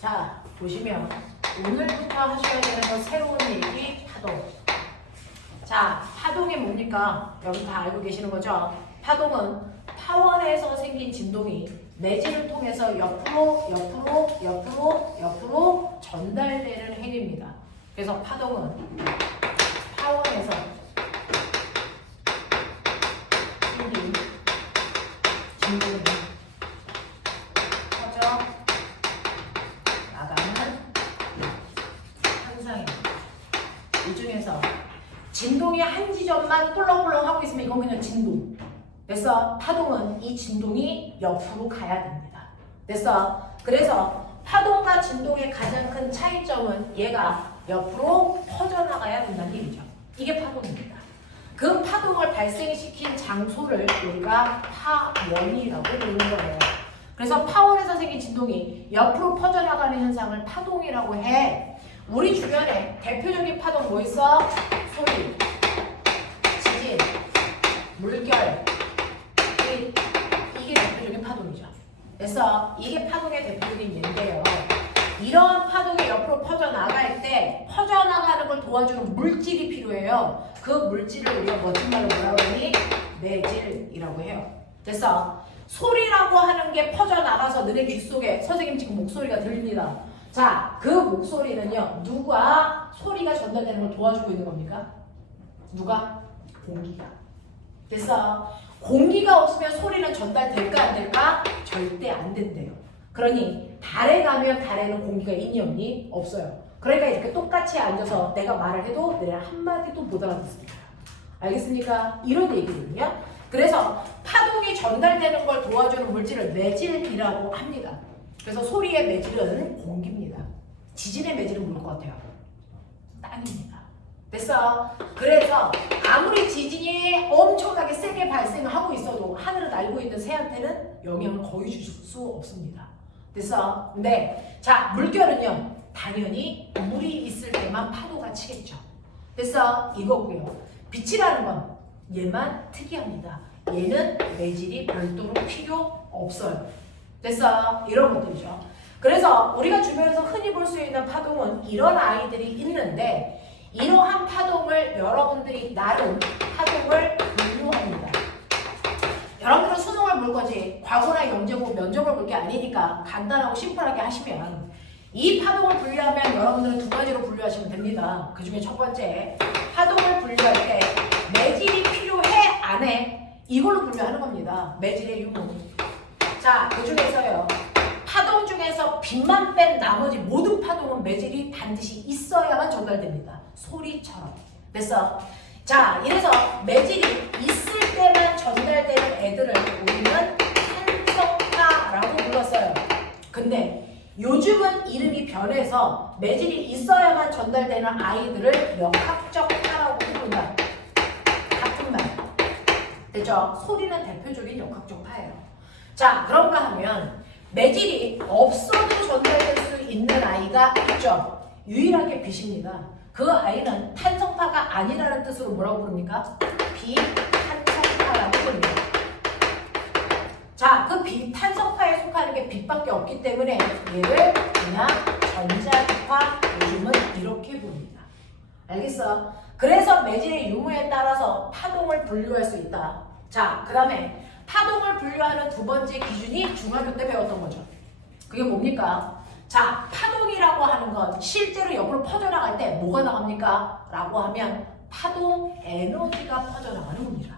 자, 보시면 오늘부터 하셔야 되는 건 새로운 얘기, 파동. 자, 파동이 뭡니까? 여러분 다 알고 계시는 거죠? 파동은 파원에서 생긴 진동이 내지를 통해서 옆으로 전달되는 행위입니다. 그래서 파동은 파원에서 생긴 진동이 퍼져 나가는 현상입니다. 이 중에서 진동이 한 지점만 꿀렁꿀렁 하고 있으면 이건 그냥 진동. 됐어? 파동은 이 진동이 옆으로 가야 됩니다. 됐어? 그래서 파동과 진동의 가장 큰 차이점은 얘가 옆으로 퍼져나가야 된다는 얘기죠. 이게 파동입니다. 그 파동을 발생시킨 장소를 우리가 파원이라고 부르는 거예요. 그래서 파원에서 생긴 진동이 옆으로 퍼져나가는 현상을 파동이라고 해. 우리 주변에 대표적인 파동 뭐 있어? 소리, 지진, 물결, 이게 대표적인 파동이죠. 그래서 이게 파동의 대표적인 예인데요. 이런 파동이 옆으로 퍼져나갈 때 퍼져나가는 걸 도와주는 물질이 필요해요. 그 물질을 우리가 멋진 말로 뭐라고 하니? 내질이라고 해요. 됐어? 소리라고 하는 게 퍼져나가서 너네 귀 속에 선생님 지금 목소리가 들립니다. 자, 그 목소리는요. 누가 소리가 전달되는 걸 도와주고 있는 겁니까? 누가? 공기가. 됐어? 공기가 없으면 소리는 전달될까 안 될까? 절대 안 된대요. 그러니 달에 가면 달에는 공기가 있니 없니? 없어요. 그러니까 이렇게 똑같이 앉아서 내가 말을 해도 내가 한마디도 못 알아듣습니다. 알겠습니까? 이런 얘기거든요. 그래서 파동이 전달되는 걸 도와주는 물질을 매질이라고 합니다. 그래서 소리의 매질은 공기입니다. 지진의 매질은 뭘 것 같아요? 땅입니다. 됐어? 그래서 아무리 지진이 엄청나게 세게 발생하고 있어도 하늘을 날고 있는 새한테는 영향을 거의 줄 수 없습니다. 됐어? 네. 자, 물결은요. 당연히 물이 있을 때만 파도가 치겠죠. 됐어? 이거고요. 빛이라는 건 얘만 특이합니다. 얘는 매질이 별도로 필요 없어요. 됐어? 이런 것들이죠. 그래서 우리가 주변에서 흔히 볼 수 있는 파동은 이런 아이들이 있는데 이러한 파동을 여러분들이 나름 파동을 분류합니다. 여러분들은 수능을 볼 거지 과거나 영재고 면접을 볼 게 아니니까 간단하고 심플하게 하시면 이 파동을 분류하면 여러분들은 두 가지로 분류하시면 됩니다. 그 중에 첫 번째 파동을 분류할 때 매질이 필요해 안 해? 이걸로 분류하는 겁니다. 매질의 유무. 자, 그 중에서요. 파동 중에서 빛만 뺀 나머지 모든 파동은 매질이 반드시 있어야만 전달됩니다. 소리처럼. 됐어? 자, 이래서 매질이 있을 때만 전달되는 애들을 우리는 탄성파라고 불렀어요. 근데 요즘은 이름이 변해서 매질이 있어야만 전달되는 아이들을 역학적파라고 부른다. 같은 말. 됐죠? 소리는 대표적인 역학적 파예요. 자, 그런가 하면 매질이 없어도 전달될 수 있는 아이가 있죠. 유일하게 빛입니다. 그 아이는 탄성파가 아니라는 뜻으로 뭐라고 부릅니까? 비탄성파라고 부릅니다. 자, 그 비탄성파에 속하는 게 빛밖에 없기 때문에 얘를 그냥 전자기파, 요즘은 이렇게 부릅니다. 알겠어? 그래서 매질의 유무에 따라서 파동을 분류할 수 있다. 자, 그 다음에 파동을 분류하는 두 번째 기준이 중학교 때 배웠던 거죠. 그게 뭡니까? 자, 파동이라고 하는 건 실제로 옆으로 퍼져나갈 때 뭐가 나갑니까? 라고 하면 파동 에너지가 퍼져나가는 겁니다.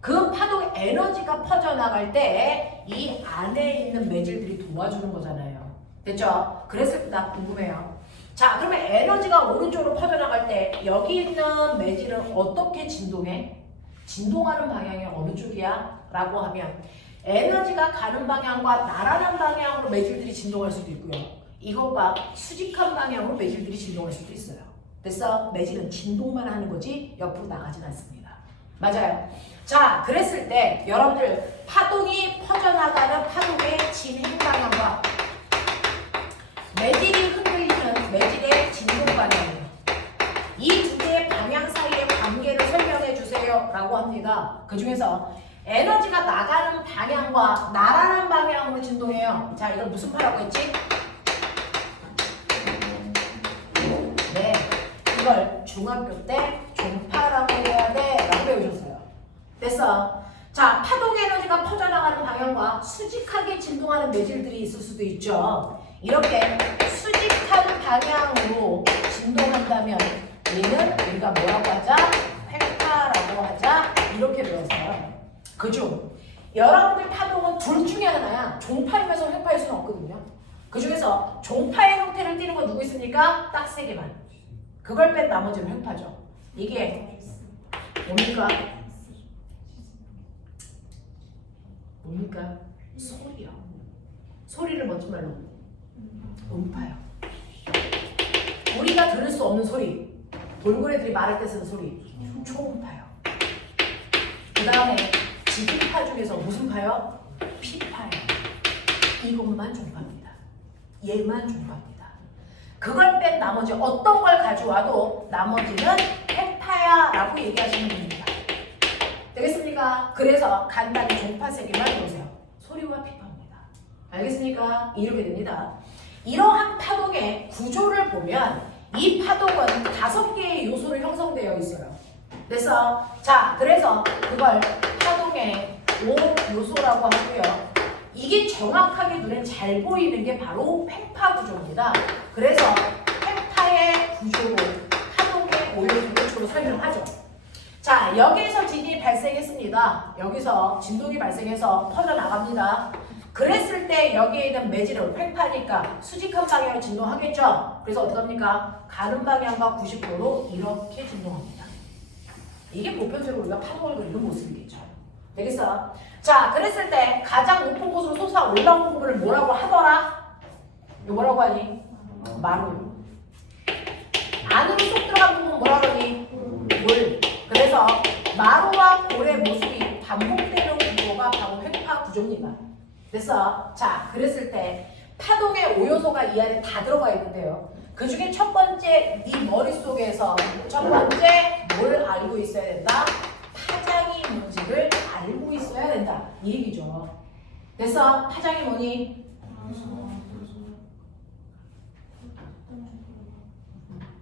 그 파동 에너지가 퍼져나갈 때 이 안에 있는 매질들이 도와주는 거잖아요. 됐죠? 그랬을 때 나 궁금해요. 자, 그러면 에너지가 오른쪽으로 퍼져나갈 때 여기 있는 매질은 어떻게 진동해? 진동하는 방향이 어느 쪽이야? 라고 하면 에너지가 가는 방향과 날아가는 방향으로 매질들이 진동할 수도 있고요. 이것과 수직한 방향으로 매질들이 진동할 수도 있어요. 그래서 매질은 진동만 하는 거지 옆으로 나가진 않습니다. 맞아요. 자, 그랬을 때 여러분들 파동이 퍼져나가는 파동의 진행 방향과 매질이 흔들리는 매질의 진동 방향이에요. 이 두 개의 방향 사이의 관계를 설명해 주세요 라고 합니다. 그 중에서 에너지가 나가는 방향과 날아가는 방향으로 진동해요. 자, 이걸 무슨 파라고 했지? 중학교 때 종파라고 해야 돼 라고 배우셨어요. 됐어. 자, 파동 에너지가 퍼져나가는 방향과 수직하게 진동하는 매질들이 있을 수도 있죠. 이렇게 수직한 방향으로 진동한다면 얘는 우리가 뭐라고 하자? 횡파라고 하자. 이렇게 배웠어요. 그중 여러분들 파동은 둘 중에 하나야. 종파이면서 횡파일 수는 없거든요. 그 중에서 종파의 형태를 띠는 건 누구 있습니까? 딱 세 개만. 그걸 뺀 나머지는 횡파죠. 이게 뭡니까? 뭡니까? 소리요. 소리를 멋진 말로 음파요. 우리가 들을 수 없는 소리. 돌고래들이 말할 때 쓰는 소리. 초음파요. 그 다음에 지기파 중에서 무슨 파요? 피파요. 이것만 종파입니다. 얘만 종파입니다. 그걸 뺀 나머지 어떤 걸 가져와도 나머지는 횡파야 라고 얘기하시면 됩니다. 되겠습니까? 그래서 간단히 종파 세 개만 보세요. 소리와 피파입니다. 알겠습니까? 이렇게 됩니다. 이러한 파동의 구조를 보면 이 파동은 5개의 요소로 형성되어 있어요. 그래서 그래서 그걸 파동의 5요소라고 하고요. 이게 정확하게 눈에 잘 보이는 게 바로 횡파 구조입니다. 그래서 횡파의 구조로 파동의 5요소를 주로 설명하죠. 자, 여기에서 진이 발생했습니다. 여기서 진동이 발생해서 퍼져나갑니다. 그랬을 때 여기에 있는 매질은 횡파니까 수직한 방향으로 진동하겠죠? 그래서 어떡합니까? 가는 방향과 90도로 이렇게 진동합니다. 이게 보편적으로 우리가 파동을 그리는 모습이겠죠. 되겠어? 자, 그랬을 때 가장 높은 곳으로 솟아 올라온 부분을 뭐라고 하더라? 이거 뭐라고 하니? 마루. 안으로 쏙 들어간 부분은 뭐라고 하니? 물. 그래서 마루와 골의 모습이 반복되는 구조가 바로 횡파 구조입니다. 됐어? 자, 그랬을 때 파동의 5요소가 이 안에 다 들어가 있는데요. 그 중에 첫 번째 네 머릿속에서 첫 번째 뭘 알고 있어야 된다? 파장이 뭔지를 알고 있어야 된다. 이 얘기죠. 됐어? 파장이 뭐니?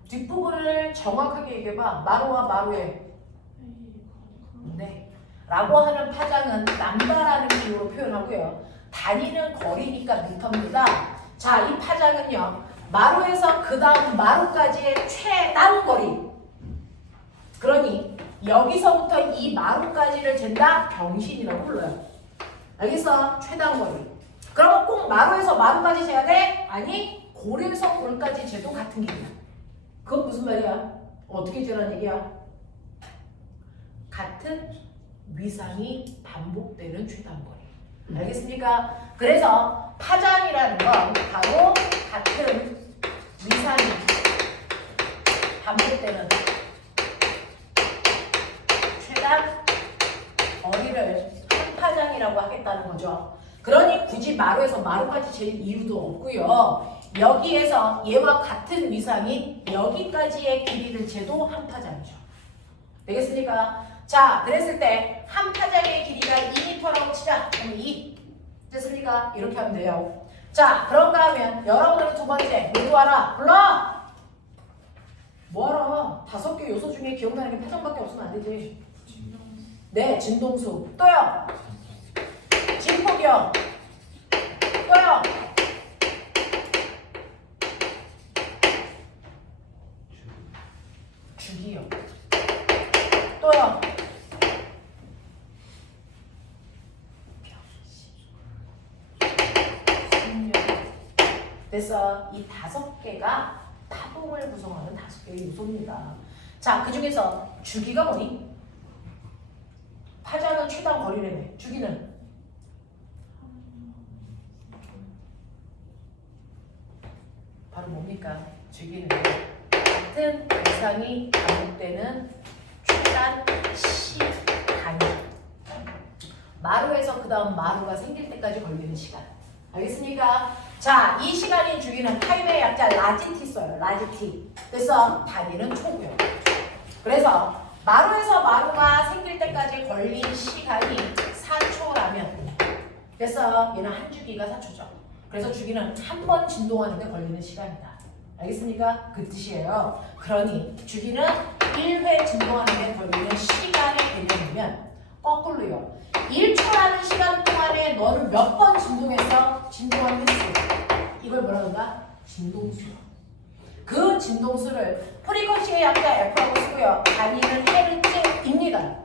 뒷부분을 정확하게 얘기해봐. 마루와 마루의 네. 라고 하는 파장은 남다라는 기호로 표현하고요. 다니는 거리니까 미터입니다. 자, 이 파장은요. 마루에서 그 다음 마루까지의 최단 거리. 그러니 여기서부터 이 마루까지를 잰다? 경신이라고 불러요. 알겠어? 최단 거리. 그러면 꼭 마루에서 마루까지 재야 돼? 아니, 골에서 골까지 재도 같은 길이야. 그건 무슨 말이야? 어떻게 재라는 얘기야? 같은 위상이 반복되는 최단 거리. 알겠습니까? 그래서 파장이라는 건 바로 같은 위상이 반복되는 최단 거리를 한 파장이라고 하겠다는 거죠. 그러니 굳이 마루에서 마루까지 잴 이유도 없고요. 여기에서 얘와 같은 위상이 여기까지의 길이를 재도 한 파장이죠. 되겠습니까? 자, 그랬을 때 한 파장의 길이가 2m라고 치자. 그럼 2. 됐습니까? 이렇게 하면 돼요. 자, 그런가 하면 여러분들 두 번째 모두 알아. 불러! 뭐하러? 5개 요소 중에 기억나는 게 파장밖에 없으면 안 되지. 네, 진동수. 또요. 진폭이요. 또요. 주기요. 또요. 그래서 이 5개가 파동을 구성하는 5개의 요소입니다. 자, 그 중에서 주기가 뭐니? 파장은 최단 거리래네. 주기는? 바로 뭡니까? 주기는 같은 이상이 반복되는 최단 시간. 마루에서 그 다음 마루가 생길 때까지 걸리는 시간. 알겠습니까? 자, 이 시간이 주기는 타임의 약자 라지티 써요. 라지티. 그래서 단위는 초고요. 그래서 마루에서 마루가 생길 때까지 걸린 시간이 4초라면 그래서 얘는 한 주기가 4초죠. 그래서 주기는 한 번 진동하는 데 걸리는 시간이다. 알겠습니까? 그 뜻이에요. 그러니 주기는 1회 진동하는 데 걸리는 시간의 개념이면 거꾸로요. 1초라는 시간 동안에 너는 몇 번 진동했어? 진동하는 횟수. 이걸 뭐라 그런다? 진동수. 그 진동수를 프리퀀시의 약자 F라고 쓰고요. 단위는 헤르츠입니다.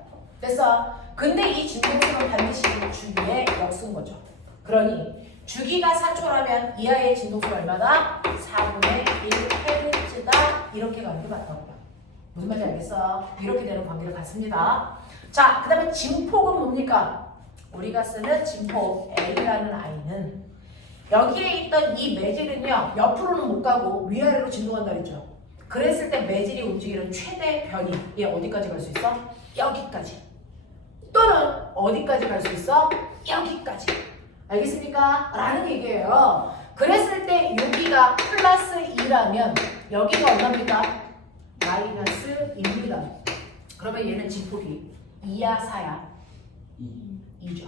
됐어? 근데 이 진동수는 반드시 주기의 역수인 거죠. 그러니 주기가 4초라면 이하의 진동수가 얼마다? 4분의 1헤르츠다. 이렇게 가는 게 맞다고요. 무슨 말인지 알겠어? 이렇게 되는 관계를 갖습니다. 자, 그 다음에 진폭은 뭡니까? 우리가 쓰는 진폭 A라는 아이는 여기에 있던 이 매질은요, 옆으로는 못 가고 위아래로 진동한다 그랬죠. 그랬을 때 매질이 움직이는 최대 변이, 얘 어디까지 갈 수 있어? 여기까지. 또는 어디까지 갈 수 있어? 여기까지. 알겠습니까? 라는 얘기예요. 그랬을 때 여기가 플러스 2라면 여기가 얼마입니까? 마이너스 2입니다. 그러면 얘는 진폭이 2야 4야? 2죠.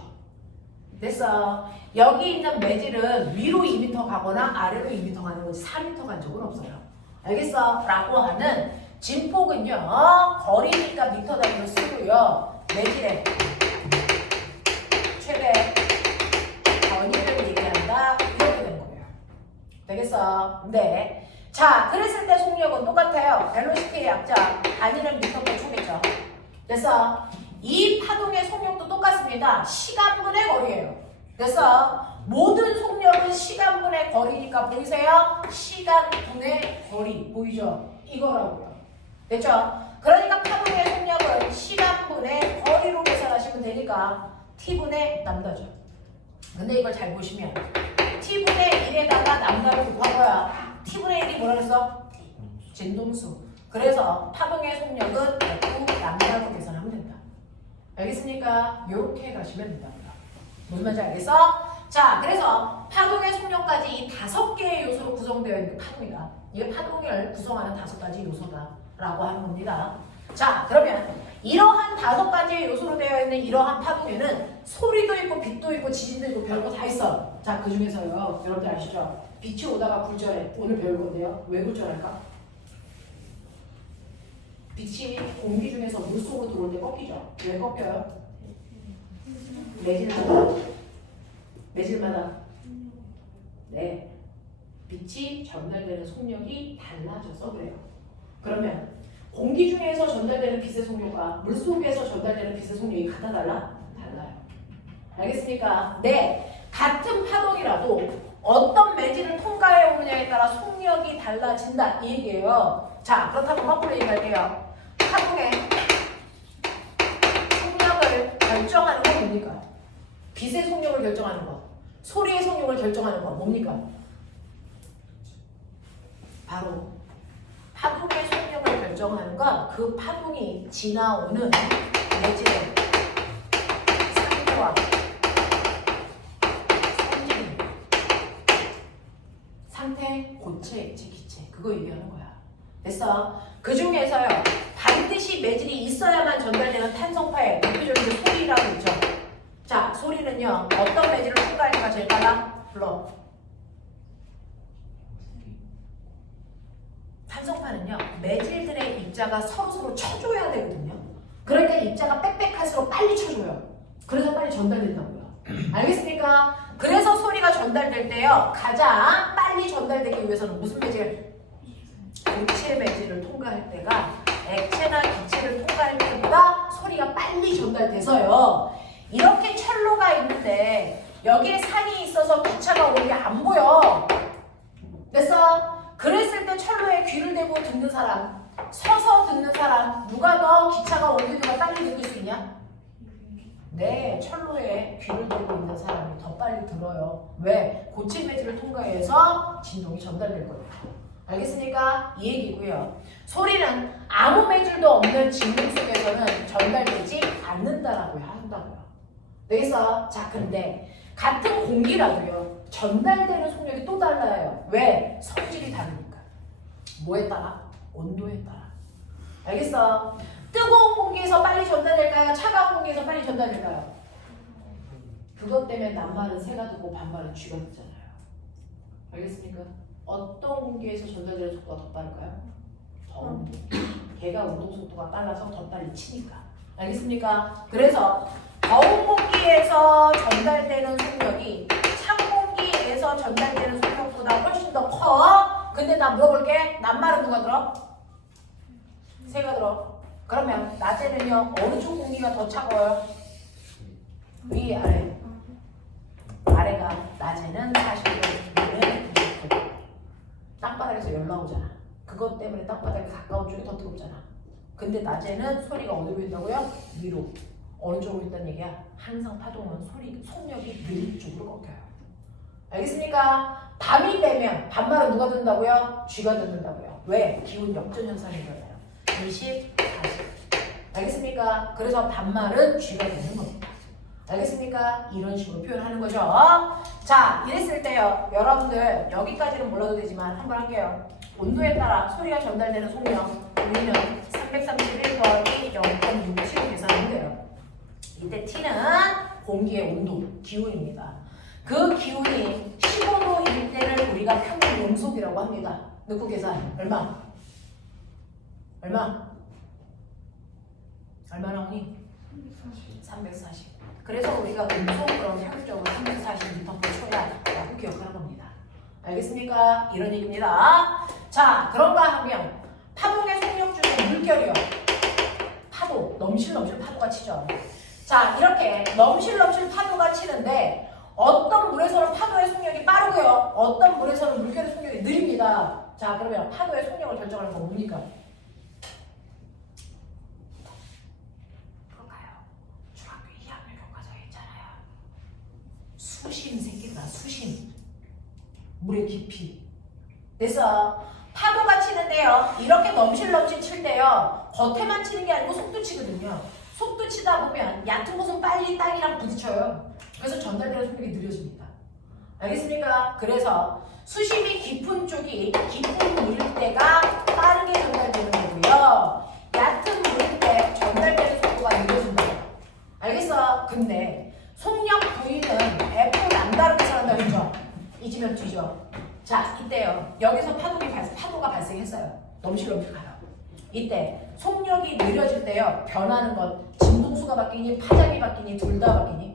됐어. 여기 있는 매질은 위로 2m 가거나 아래로 2m 가는 거지 4m 간 적은 없어요. 알겠어? 라고 하는 진폭은요, 거리니까 미터 단위로 쓰고요. 매질의 최대 변이를 얘기한다. 이렇게 되는 거예요. 되겠어? 네. 자, 그랬을 때 속력은 똑같아요. 벨로시티의 약자, 단위는 미터per 초겠죠. 됐어? 이 파동의 속력도 똑같습니다. 시간분의 거리예요. 됐어? 모든 속력은 시간분의 거리니까 보이세요? 시간분의 거리 보이죠? 이거라고요. 됐죠? 그러니까 파동의 속력은 시간분의 거리로 계산하시면 되니까 T분의 남다죠. 근데 이걸 잘 보시면 T분의 1에다가 남다를 곱한 거야. T분의 1이 뭐라 그랬어? 진동수. 그래서 파동의 속력은 F 남다로 계산하면 된다. 알겠습니까? 이렇게 가시면 된다. 무슨 말인지 알겠어? 자, 그래서 파동의 속력까지 이 5개의 요소로 구성되어 있는 파동이다. 이게 파동을 구성하는 5가지 요소다라고 하는 겁니다. 자, 그러면 이러한 5가지의 요소로 되어 있는 이러한 파동에는 소리도 있고 빛도 있고 지진도 있고 별거 다 있어. 자, 그 중에서요, 여러분들 아시죠? 빛이 오다가 굴절해. 오늘 배울 건데요. 왜 굴절할까? 빛이 공기 중에서 물속으로 들어올 때 꺾이죠. 왜 꺾여요? 매질마다 네, 빛이 전달되는 속력이 달라져서 그래요. 그러면 공기 중에서 전달되는 빛의 속력과 물속에서 전달되는 빛의 속력이 같아 달라요. 알겠습니까? 네, 같은 파동이라도 어떤 매질을 통과해 오느냐에 따라 속력이 달라진다 이 얘기예요. 자, 그렇다면 거꾸로 얘기할게요. 파동의 속력을 결정하는 건 뭡니까? 빛의 속력을 결정하는 것, 소리의 속력을 결정하는 것 뭡니까? 바로 파동의 속력을 결정하는 건 그 파동이 지나오는 매질의 상태와 성질, 상태, 고체, 액체, 기체 그거 얘기하는 거야. 됐어? 그 중에서요 반드시 매질이 있어야만 전달되는 탄성파의 대표적인 소리라고 있죠. 자, 소리는요 어떤 매질을 통과하니까 제일 빨라? 불러. 탄성파는요 매질들의 입자가 서로서로 쳐줘야 되거든요. 그러니까 입자가 빽빽할수록 빨리 쳐줘요. 그래서 빨리 전달된다고요. 알겠습니까? 그래서 소리가 전달될 때요 가장 빨리 전달되기 위해서는 무슨 매질? 액체 매질을 통과할 때가 액체나 기체를 통과할 때보다 소리가 빨리 전달돼서요. 이렇게 철로가 있는데 여기에 산이 있어서 기차가 오는 게 안 보여. 됐어? 그랬을 때 철로에 귀를 대고 듣는 사람, 서서 듣는 사람, 누가 더 기차가 오는지가 빨리 느낄 수 있냐? 네, 철로에 귀를 대고 있는 사람이 더 빨리 들어요. 왜? 고체 매질을 통과해서 진동이 전달될 거예요. 알겠습니까? 이 얘기고요. 소리는 아무 매질도 없는 진동 속에서는 전달되지 않는다라고 한다고요. 그래서 자, 근데 같은 공기라도요 전달되는 속력이 또 달라요. 왜? 성질이 다르니까. 뭐에 따라? 온도에 따라. 알겠어? 뜨거운 공기에서 빨리 전달될까요? 차가운 공기에서 빨리 전달될까요? 그것 때문에 남말은 새가 듣고 반말은 쥐가 듣잖아요. 알겠습니까? 어떤 공기에서 전달되는 속도가 더 빠를까요? 더운 공기. 걔가 운동 속도가 빨라서 더 빨리 치니까. 알겠습니까? 그래서 더운 공기에서 전달되는 속력이 찬 공기에서 전달되는 속력보다 훨씬 더 커. 근데 나 물어볼게. 낱말은 누가 들어? 새가 들어. 그러면 낮에는요 어느 쪽 공기가 더 차가워요? 위, 아래. 아래가 낮에는 40도, 위에는 90도. 땅바닥에서 열 나오잖아. 그것 때문에 땅바닥에 가까운 쪽이 더 뜨겁잖아. 근데 낮에는 소리가 어디로 있다고요? 위로. 어느 쪽으로 있다는 얘기야? 항상 파동은 속력이 느린 쪽으로 꺾여요. 알겠습니까? 밤이 되면 반말은 누가 듣는다고요? 쥐가 듣는다고요. 왜? 기온 역전 현상이 일어나요. 20, 40. 알겠습니까? 그래서 반말은 쥐가 듣는 겁니다. 알겠습니까? 이런 식으로 표현하는 거죠. 자, 이랬을 때요. 여러분들 여기까지는 몰라도 되지만 한번 할게요. 온도에 따라 소리가 전달되는 속력 우리는 331 더하기 0.67 계산하면 돼요. 이때 T는 공기의 온도, 기온입니다. 그 기온이 15도일 때를 우리가 평균 영속이라고 합니다. 넣고 계산. 얼마? 얼마 나오니? 340. 그래서 우리가 음속 그럼 평균적으로 340m/s 초라라고 기억하는 겁니다. 알겠습니까? 이런 얘기입니다. 자, 그런가 하면 파동의 속력 중에 물결이요. 파도, 넘실넘실 파도가 치죠. 자, 이렇게 넘실넘실 파도가 치는데 어떤 물에서는 파도의 속력이 빠르고요. 어떤 물에서는 물결의 속력이 느립니다. 자, 그러면 파도의 속력을 결정하는 건 뭡니까? 수심 새끼가 수심 물의 깊이. 그래서 파도가 치는데요 이렇게 넘실넘실 칠 때요 겉에만 치는 게 아니고 속도 치거든요. 속도 치다 보면 얕은 곳은 빨리 땅이랑 부딪혀요. 그래서 전달되는 속력이 느려집니다. 알겠습니까? 그래서 수심이 깊은 쪽이 깊은 물일 때가 빠르게 전달되는 거고요 얕은 물일 때 전달되는 속도가 느려진다. 알겠어? 근데 속력 부위는 F 남다르게 살한다 그랬죠? 잊으면 뒤죠. 자, 이때요. 여기서 파도가 발생했어요. 넘실넘실 가요. 이때 속력이 느려질 때요. 변하는 건 진동수가 바뀌니 파장이 바뀌니 둘 다 바뀌니?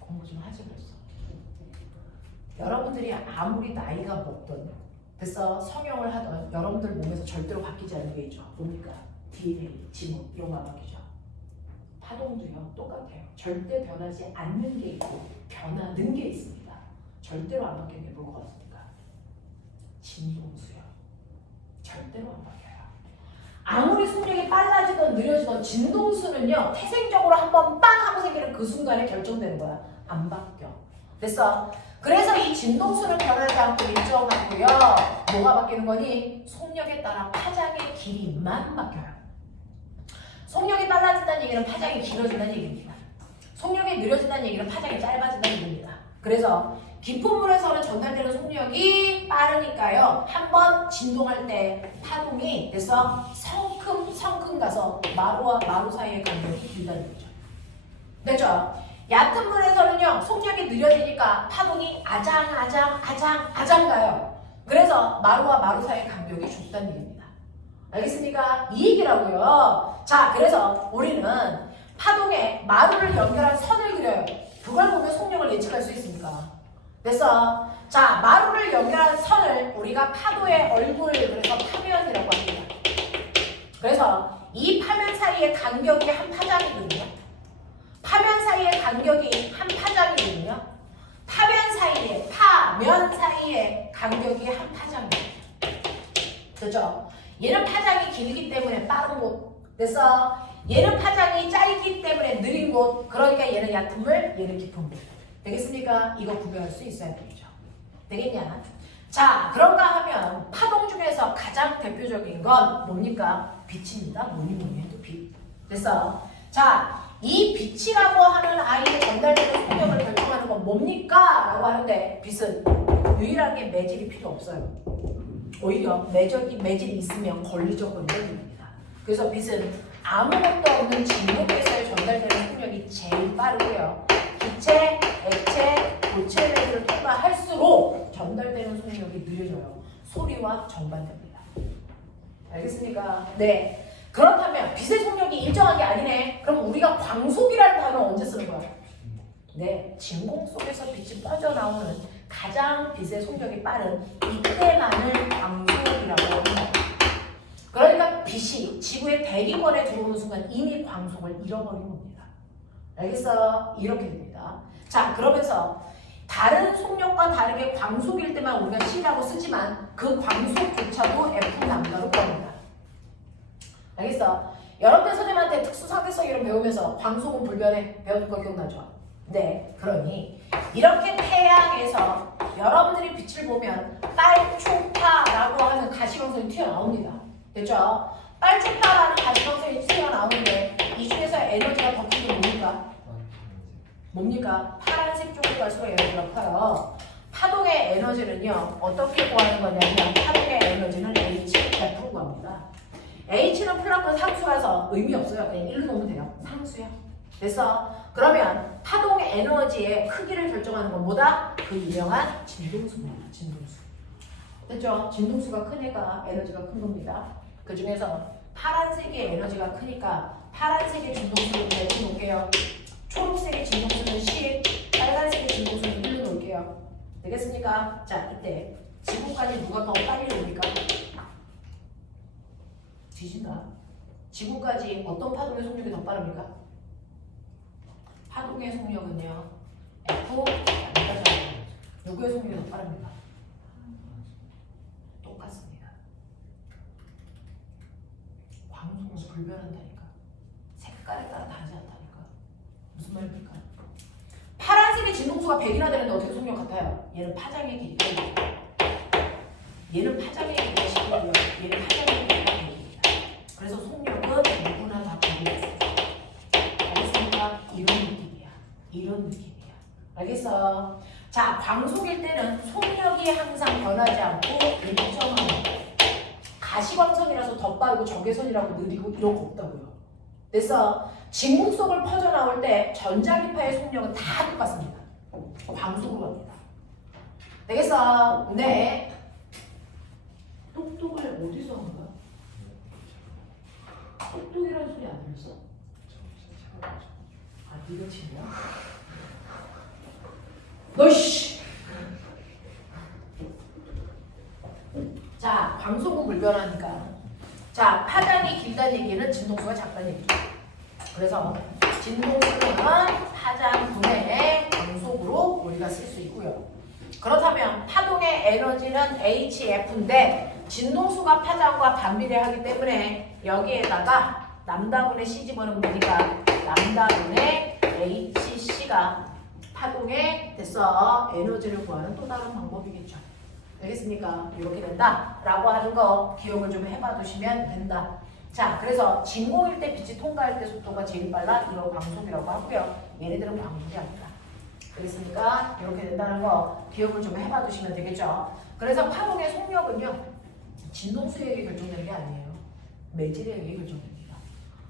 공부 좀 하지 그랬어. 여러분들이 아무리 나이가 먹던 그래서 성형을 하던 여러분들 몸에서 절대로 바뀌지 않는 게 있죠. 뭡니까? DNA, 지문 이런 거 안 바뀌죠. 파동도요 똑같아요. 절대 변하지 않는 게 있고 변하는 게 있습니다. 절대로 안 바뀌는 게 뭐가 없습니까? 진동수요. 절대로 안 바뀌어요. 아무리 속력이 빨라지든 느려지든 진동수는요 태생적으로 한번 빵 하고 생기는 그 순간에 결정되는 거야. 안 바뀌어. 그래서 이 진동수는 변하지 않고 일정하고요. 뭐가 바뀌는 거니? 속력에 따라 파장의 길이만 바뀌어요. 속력이 빨라진다는 얘기는 파장이 길어진다는 얘기입니다. 속력이 느려진다는 얘기는 파장이 짧아진다는 얘기입니다. 그래서 깊은 물에서는 전달되는 속력이 빠르니까요. 한번 진동할 때 파동이 그래서 성큼 가서 마루와 마루 사이의 간격이 길다는 얘기죠. 됐죠? 얕은 물에서는요. 속력이 느려지니까 파동이 아장 가요. 그래서 마루와 마루 사이의 간격이 좁다는 얘기입니다. 알겠습니까? 이 얘기라고요. 자, 그래서 우리는 파동에 마루를 연결한 선을 그려요. 그걸 보면 속력을 예측할 수 있습니까? 그래서 자, 마루를 연결한 선을 우리가 파도의 얼굴 그래서 파면이라고 합니다. 그래서 이 파면 사이의 간격이 한 파장이거든요. 파면 사이의 간격이 한 파장이거든요. 파면 사이의 간격이 한 파장이에요. 그죠? 얘는 파장이 길기 때문에 빠른 곳. 그래서 얘는 파장이 짧기 때문에 느린 곳. 그러니까 얘는 얕은 물, 얘는 깊은 물. 되겠습니까? 이거 구별할 수 있어야 되겠죠. 되겠냐? 자, 그런가 하면 파동 중에서 가장 대표적인 건 뭡니까? 빛입니다. 뭐니 해도 빛. 그래서 자, 이 빛이라고 하는 아이의 전달되는 속력을 결정하는 건 뭡니까? 라고 하는데 빛은 유일하게 매질이 필요 없어요. 오히려 매질이 있으면 권리적 권력입니다. 그래서 빛은 아무것도 없는 진동에서 전달되는 속력이 제일 빠르고요. 기체, 액체, 고체 레드를 통과할수록 전달되는 속력이 느려져요. 소리와 정반대입니다. 알겠습니까? 네. 그렇다면 빛의 속력이 일정한 게 아니네. 그럼 우리가 광속이라는 단어 언제 쓰는 거야? 네. 진공 속에서 빛이 퍼져나오는 가장 빛의 속력이 빠른 이때만을 광속이라고 합니다. 그러니까 빛이 지구의 대기권에 들어오는 순간 이미 광속을 잃어버린 겁니다. 알겠어요? 이렇게 됩니다. 자, 그러면서 다른 속력과 다르게 광속일 때만 우리가 C라고 쓰지만 그 광속조차도 F 남다로 구합니다. 알겠어? 여러분들 선생님한테 특수상대성 이론 배우면서 광속은 불변해 배운 거 기억나죠? 네, 그러니 이렇게 태양에서 여러분들이 빛을 보면 빨초파라고 하는 가시광선이 튀어나옵니다. 됐죠? 빨초파라는 가시광선이 튀어나오는데 이 중에서 에너지가 더 큰 게 뭡니까? 뭡니까? 파란색 쪽으로 갈수록 에너지가 커요. 파동의 에너지는요, 어떻게 구하는 거냐면 파동의 에너지는 HF로 구합니다. H는 플랑크 상수라서 의미 없어요. 그냥 1로 놓으면 돼요. 상수야. 됐어? 그러면 파동의 에너지의 크기를 결정하는 건 뭐다? 그 유명한 진동수입니다. 진동수. 됐죠? 진동수가 큰 애가 에너지가 큰 겁니다. 그 중에서 파란색의 에너지가 크니까 파란색의 진동수를 내고 놓을게요. 초록색의 진동수는 10, 빨간색의 진동수는 1로 놓을게요. 되겠습니까? 자, 이때 지구까지 누가 더 빨리 옵니까? 뒤진다. 지구까지 어떤 파동의 속력이 더 빠릅니까? 파동의 속력은요, F, 누구의 속력이 더 빠릅니까? 똑같습니다. 광속은 불변한다니까. 색깔에 따라 다르지 않다니까. 무슨 말입니까? 파란색의 진동수가 100이나 되는데 어떻게 속력 같아요? 얘는 파장의 길이가 1이에요. 얘는 파장의 길이가 10이고요. 얘는 파장의 길이가 100입니다. 그래서 속력은 누구나 다 다르겠어요. 알겠습니까? 이런 느낌이야. 이런 느낌이야. 알겠어? 자, 광속일 때는 속력이 항상 변하지 않고 일정합니다. 가시광선이라서 더 빠르고 적외선이라고 느리고 이런 거 없다고요. 그래서 진공 속을 퍼져나올 때 전자기파의 속력은 다 똑같습니다. 광속으로 갑니다. 되겠어? 네. 똑똑을 어디서 한 거야? 똑똑이라는 소리 안 들렸어? 아, 네가 치냐? 너씨! 자, 광속은 불변하니까. 자, 파장이 길다는 얘기는 진동수가 작다는 얘기죠. 그래서 진동수는 파장분의 광속으로 우리가 쓸 수 있고요. 그렇다면 파동의 에너지는 HF인데 진동수가 파장과 반비례하기 때문에 여기에다가 람다분의 C 집어넣으면 되니까 람다분의 HC가 파동의 됐어 에너지를 구하는 또 다른 방법이겠죠. 알겠습니까? 이렇게 된다라고 하는 거 기억을 좀 해봐 두시면 된다. 자, 그래서 진공일 때 빛이 통과할 때 속도가 제일 빨라 이거 광속이라고 하고요. 얘네들은 광속이 아니다. 알겠습니까? 이렇게 된다는 거 기억을 좀 해봐 두시면 되겠죠. 그래서 파동의 속력은요, 진동수에 의해 결정되는 게 아니에요. 매질에 의해 결정됩니다.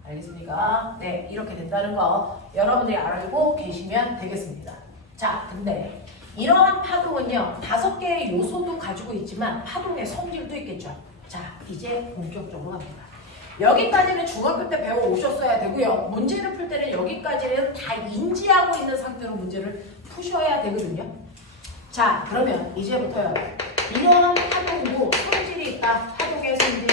알겠습니까? 네, 이렇게 된다는 거 여러분들이 알고 계시면 되겠습니다. 자, 근데 이러한 파동은요, 5개의 요소도 가지고 있지만 파동의 성질도 있겠죠. 자, 이제 본격적으로 갑니다. 여기까지는 중학교 때 배워 오셨어야 되고요. 문제를 풀 때는 여기까지는 다 인지하고 있는 상태로 문제를 푸셔야 되거든요. 자, 그러면 이제부터요. 이러한 파동도 성질이 있다. 파동의 성질.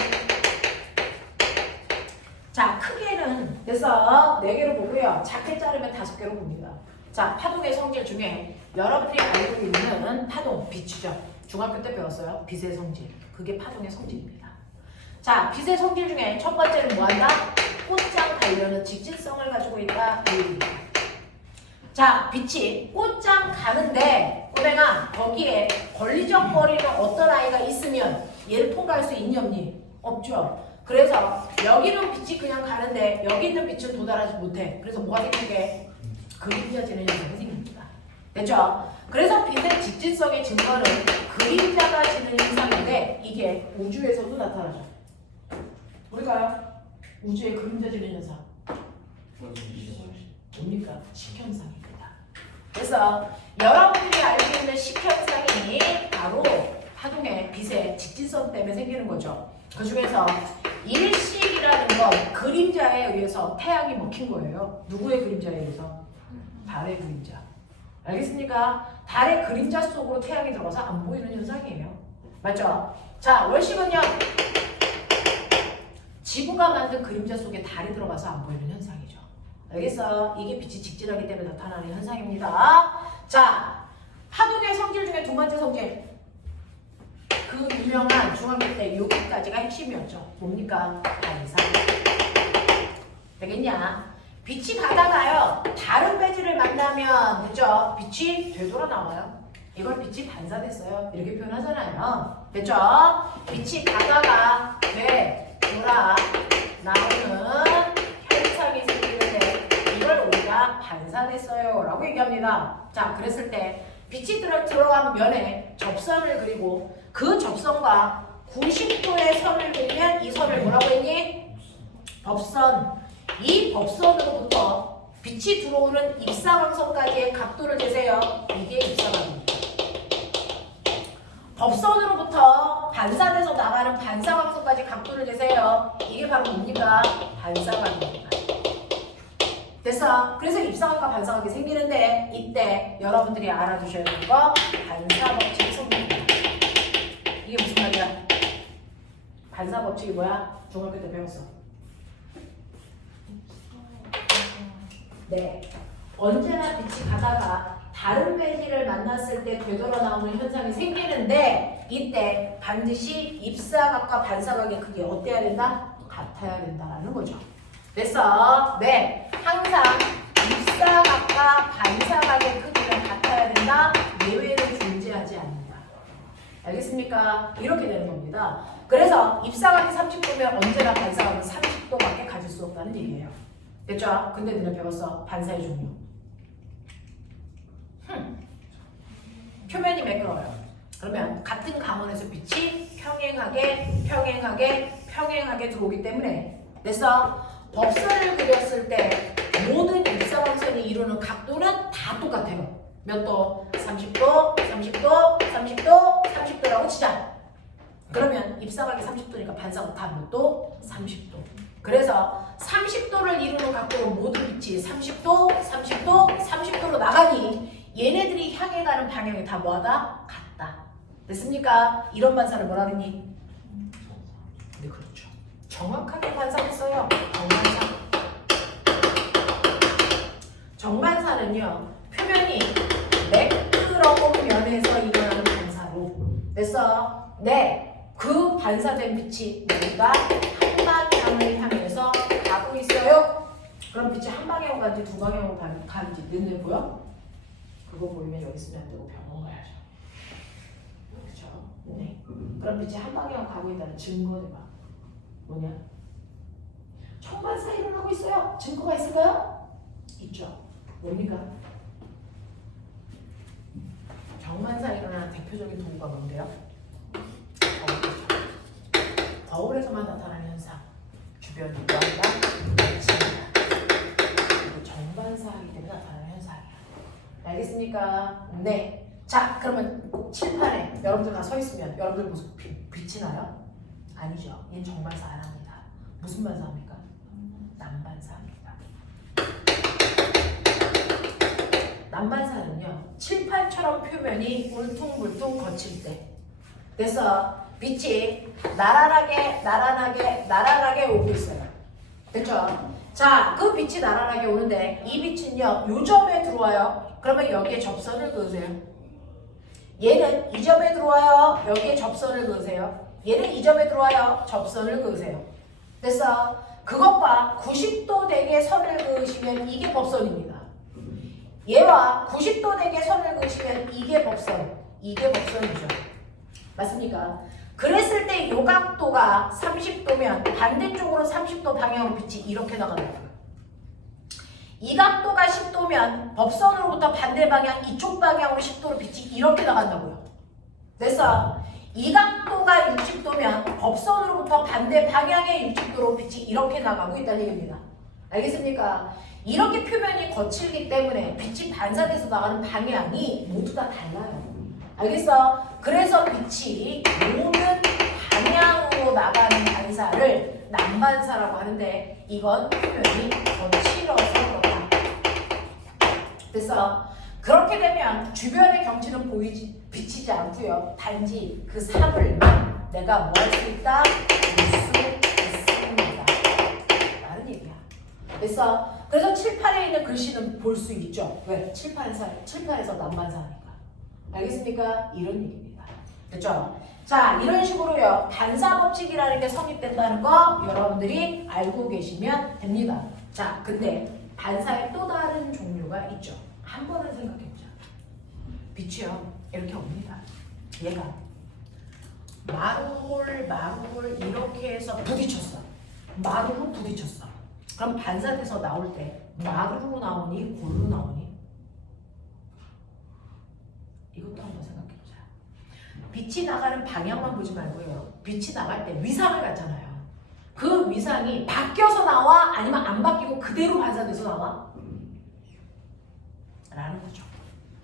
자, 크게는 그래서 4개로 보고요. 작게 자르면 5개로 봅니다. 자, 파동의 성질 중에 여러분들이 알고 있는 파동, 빛이죠. 중학교 때 배웠어요. 빛의 성질. 그게 파동의 성질입니다. 자, 빛의 성질 중에 첫 번째는 뭐한다? 꽃장 가려는 직진성을 가지고 있다. 자, 빛이 꽃장 가는데 꼬맹아 거기에 걸리적거리는 어떤 아이가 있으면 얘를 통과할 수 있니 없니? 없죠. 그래서 여기는 빛이 그냥 가는데 여기 있는 빛은 도달하지 못해. 그래서 뭐가 생기게? 그림자지는 현상이 생깁니다. 됐죠? 그래서 빛의 직진성의 증거는 그림자가 지는 현상인데 이게 우주에서도 나타나죠. 우리가 우주의 그림자 지는 현상 뭡니까? 식현상입니다. 그래서 여러분들이 알고 있는 식현상이 바로 파동의 빛의 직진성 때문에 생기는 거죠. 그 중에서 일식이라는 건 그림자에 의해서 태양이 먹힌 거예요. 누구의 그림자에 의해서? 달의 그림자. 알겠습니까? 달의 그림자 속으로 태양이 들어가서 안 보이는 현상이에요. 맞죠? 자, 월식은요. 지구가 만든 그림자 속에 달이 들어가서 안 보이는 현상이죠. 알겠어? 이게 빛이 직진하기 때문에 나타나는 현상입니다. 자, 파동의 성질 중에 두 번째 성질. 그 유명한 중학교 때 여기까지가 핵심이었죠. 뭡니까? 반사. 되겠냐? 빛이 가다가요. 다른 배지를 만나면 됐죠? 빛이 되돌아 나와요. 이걸 빛이 반사됐어요. 이렇게 표현하잖아요. 됐죠? 빛이 가다가 되돌아 나오는 현상이 생기는데 이걸 우리가 반사됐어요 라고 얘기합니다. 자, 그랬을 때 빛이 들어간 면에 접선을 그리고 그 접선과 90도의 선을 그리면 이 선을 뭐라고 했니? 법선. 이 법선으로부터 빛이 들어오는 입사광선까지의 각도를 재세요. 이게 입사광입니다. 법선으로부터 반사돼서 나가는 반사광선까지 각도를 재세요. 이게 바로 뭡니까? 반사광입니다. 됐어? 그래서 입사광과 반사광이 생기는데 이때 여러분들이 알아두셔야 되는 거 반사법칙이 생깁니다. 이게 무슨 말이야? 반사법칙이 뭐야? 중학교 때 배웠어. 네. 언제나 빛이 가다가 다른 매질을 만났을 때 되돌아 나오는 현상이 생기는데 이때 반드시 입사각과 반사각의 크기 어때야 된다? 같아야 된다는 거죠. 됐어? 네. 항상 입사각과 반사각의 크기는 같아야 된다. 예외는 존재하지 않는다. 알겠습니까? 이렇게 되는 겁니다. 그래서 입사각이 30도면 언제나 반사각은 30도밖에 가질 수 없다는 얘기예요. 됐죠? 근데 너네 배웠어. 반사의 종류. 표면이 매끄러워요. 그러면 같은 강원에서 빛이 평행하게 들어오기 때문에 됐어? 법선을 그렸을 때 모든 입사광선이 이루는 각도는 다 똑같아요. 몇 도? 30도, 30도, 30도, 30도라고 치자. 그러면 입사각이 30도니까 반사각 다 몇 도? 30도. 그래서 30도를 이루는 각도로 모든 빛이 30도, 30도, 30도로 나가니 얘네들이 향해 가는 방향이 다 뭐하다? 같다. 됐습니까? 이런 반사를 뭐라 그러니? 네, 그렇죠. 정확하게 반사했어요. 정반사. 정반사는요. 표면이 매끄러운 면에서 일어나는 반사로. 됐어? 네. 그 반사된 빛이 우리가 한 방향을 향해서 가고 있어요. 그럼 빛이 한 방향으로 가는지 두 방향으로 가는지 눈에 보여? 그거 보이면 여기 있으면 안 되고 병원 가야죠. 그렇죠? 네. 그럼 빛이 한 방향으로 가고 있다는 증거가 뭐냐? 정반사 일어나고 있어요. 증거가 있을까요? 있죠. 뭡니까? 정반사 일어나는 대표적인 도구가 뭔데요? 거울에서만 나타나는 현상. 주변 유광과 빛입니다. 그리고 정반사하기 때문에 나타나는 현상이야. 알겠습니까? 네. 자, 그러면 칠판에 여러분들 다 서 있으면 여러분들 모습 빛이 나요? 아니죠. 얘는 정반사 안 합니다. 무슨 반사합니까? 남반사합니다. 남반사는요. 칠판처럼 표면이 울퉁불퉁 거칠 때. 그래서 빛이 나란하게 오고 있어요. 됐죠? 자, 그 빛이 나란하게 오는데 이 빛은요, 요 점에 들어와요. 그러면 여기에 접선을 그으세요. 얘는 이 점에 들어와요. 여기에 접선을 그으세요. 얘는 이 점에 들어와요. 접선을 그으세요. 됐어? 그것과 90도 되게 선을 그으시면 이게 법선입니다. 얘와 90도 되게 선을 그으시면 이게 법선. 이게 법선이죠. 맞습니까? 그랬을 때 요 각도가 30도면 반대쪽으로 30도 방향으로 빛이 이렇게 나간다고요. 이 각도가 10도면 법선으로부터 반대 방향 이쪽 방향으로 10도로 빛이 이렇게 나간다고요. 그래서 이 각도가 60도면 법선으로부터 반대 방향의 60도로 빛이 이렇게 나가고 있다는 얘기입니다. 알겠습니까? 이렇게 표면이 거칠기 때문에 빛이 반사돼서 나가는 방향이 모두 다 달라요. 알겠어? 그래서 빛이 오는 방향으로 나가는 반사를 난반사라고 하는데 이건 표면이 거칠어서 그렇다. 됐어? 그렇게 되면 주변의 경치는 비치지 않고요. 단지 그 사물만 내가 뭐 할 수 있다? 볼 수 있습니다. 라는 얘기야. 됐어? 그래서 칠판에 있는 글씨는 볼 수 있죠. 왜? 칠판에서 난반사하니까. 알겠습니까? 이런 얘기입니다. 됐죠? 자, 이런 식으로요. 반사법칙이라는 게 성립된다는 거 여러분들이 알고 계시면 됩니다. 자, 근데 반사의 또 다른 종류가 있죠. 한 번은 생각해보자. 빛이요. 이렇게 옵니다. 얘가 마루홀 이렇게 해서 부딪혔어. 마루로 부딪혔어. 그럼 반사돼서 나올 때 마루로 나오니 골로 나오니? 이것도 한번 생각해보자. 빛이 나가는 방향만 보지 말고요. 빛이 나갈 때 위상을 갖잖아요. 그 위상이 바뀌어서 나와? 아니면 안 바뀌고 그대로 반사돼서 나와? 라는 거죠.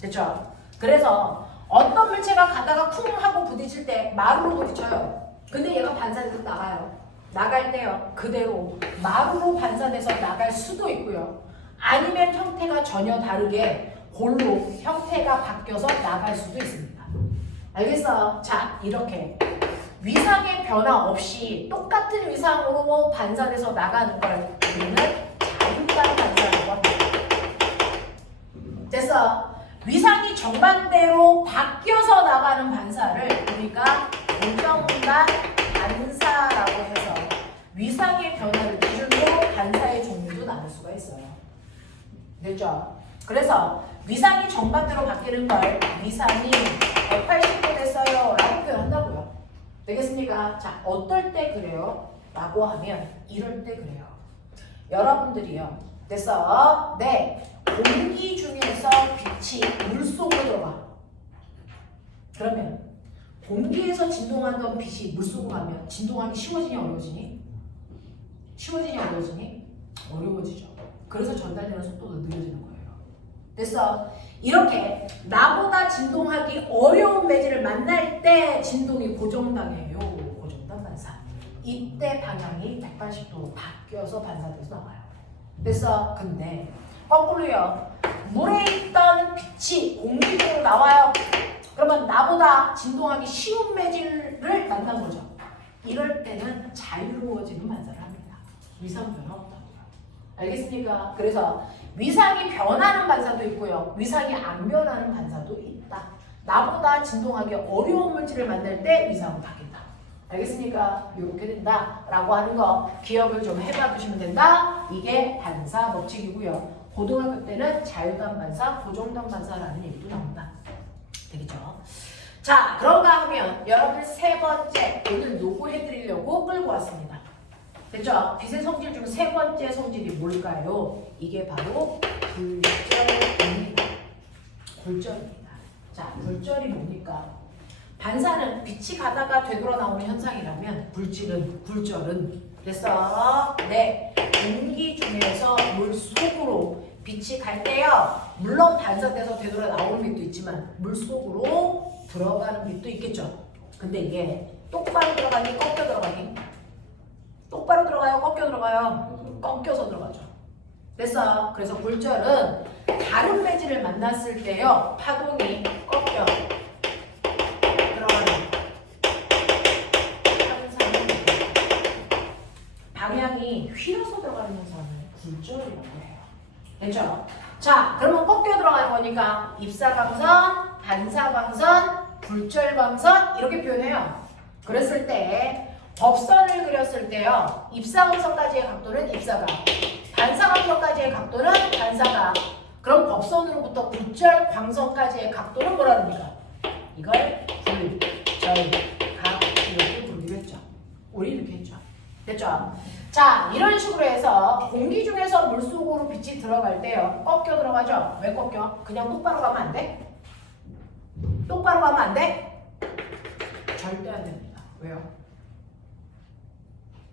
됐죠? 그래서 어떤 물체가 가다가 쿵 하고 부딪힐 때 마루로 부딪혀요. 근데 얘가 반사돼서 나가요. 나갈 때요. 그대로 마루로 반사돼서 나갈 수도 있고요. 아니면 형태가 전혀 다르게 골로 형태가 바뀌어서 나갈 수도 있습니다. 알겠어? 자, 이렇게 위상의 변화 없이 똑같은 위상으로 반사돼서 나가는 걸 우리는 자유간 반사라고 합니다. 됐어? 위상이 정반대로 바뀌어서 나가는 반사를 우리가 고정단 반사라고 해서 위상의 변화를 기준으로 반사의 종류도 나눌 수가 있어요. 됐죠? 그래서 위상이 정반대로 바뀌는 걸 위상이 180도 됐어요 라고 표현한다고요. 되겠습니까? 자, 어떨 때 그래요? 라고 하면 이럴 때 그래요. 여러분들이요. 됐어? 네. 공기 중에서 빛이 물속으로 들어가. 그러면 공기에서 진동하던 빛이 물속으로 가면 진동하기 쉬워지니 어려워지니? 쉬워지니 어려워지니? 어려워지죠. 그래서 전달되는 속도도 느려지는 거예요. 됐어? 이렇게 나보다 진동하기 어려운 매질을 만날 때 진동이 고정당해요. 고정당 반사. 이때 방향이 180도로 바뀌어서 반사돼서 나와요. 됐어? 근데 거꾸로요. 물에 있던 빛이 공기 중으로 나와요. 그러면 나보다 진동하기 쉬운 매질을 만난 거죠. 이럴 때는 자유로워지는 반사를 합니다. 위상 변화 없다고요. 알겠습니까? 그래서 위상이 변하는 반사도 있고요. 위상이 안 변하는 반사도 있다. 나보다 진동하기 어려운 물질을 만날 때 위상은 바뀐다. 알겠습니까? 이렇게 된다라고 하는 거 기억을 좀 해봐 두시면 된다. 이게 반사 법칙이고요. 고등학교 때는 자유단 반사, 고정단 반사라는 얘기도 나온다. 되겠죠? 자, 그런가 하면 여러분 세 번째 오늘 요거 해드리려고 끌고 왔습니다. 됐죠? 빛의 성질 중 세 번째 성질이 뭘까요? 이게 바로 굴절입니다. 굴절입니다. 자, 굴절이 뭡니까? 반사는 빛이 가다가 되돌아 나오는 현상이라면 굴절은 됐어? 네. 공기 중에서 물 속으로 빛이 갈 때요. 물론 반사돼서 되돌아 나오는 빛도 있지만 물 속으로 들어가는 빛도 있겠죠. 근데 이게 똑바로 들어가니 꺾여 들어가니? 똑바로 들어가요? 꺾여 들어가요? 꺾여서 들어가죠. 됐어? 그래서 굴절은 다른 매질을 만났을 때요. 파동이 꺾여 들어가는 현상입니다. 방향이 휘어서 들어가는 현상을 굴절이라고 해요. 됐죠? 자, 그러면 꺾여 들어가는 거니까 입사광선, 반사광선, 굴절광선 이렇게 표현해요. 그랬을 때 법선을 그렸을 때요. 입사광선까지의 각도는 입사각, 반사광선까지의 각도는 반사각. 그럼 법선으로부터 굴절광선까지의 각도는 뭐라 합니까? 이걸 굴절각 이렇게 부르기로 했죠. 우리 이렇게 했죠. 됐죠? 자, 이런 식으로 해서 공기 중에서 물속으로 빛이 들어갈 때요. 꺾여 들어가죠? 왜 꺾여? 그냥 똑바로 가면 안 돼? 똑바로 가면 안 돼? 절대 안 됩니다. 왜요?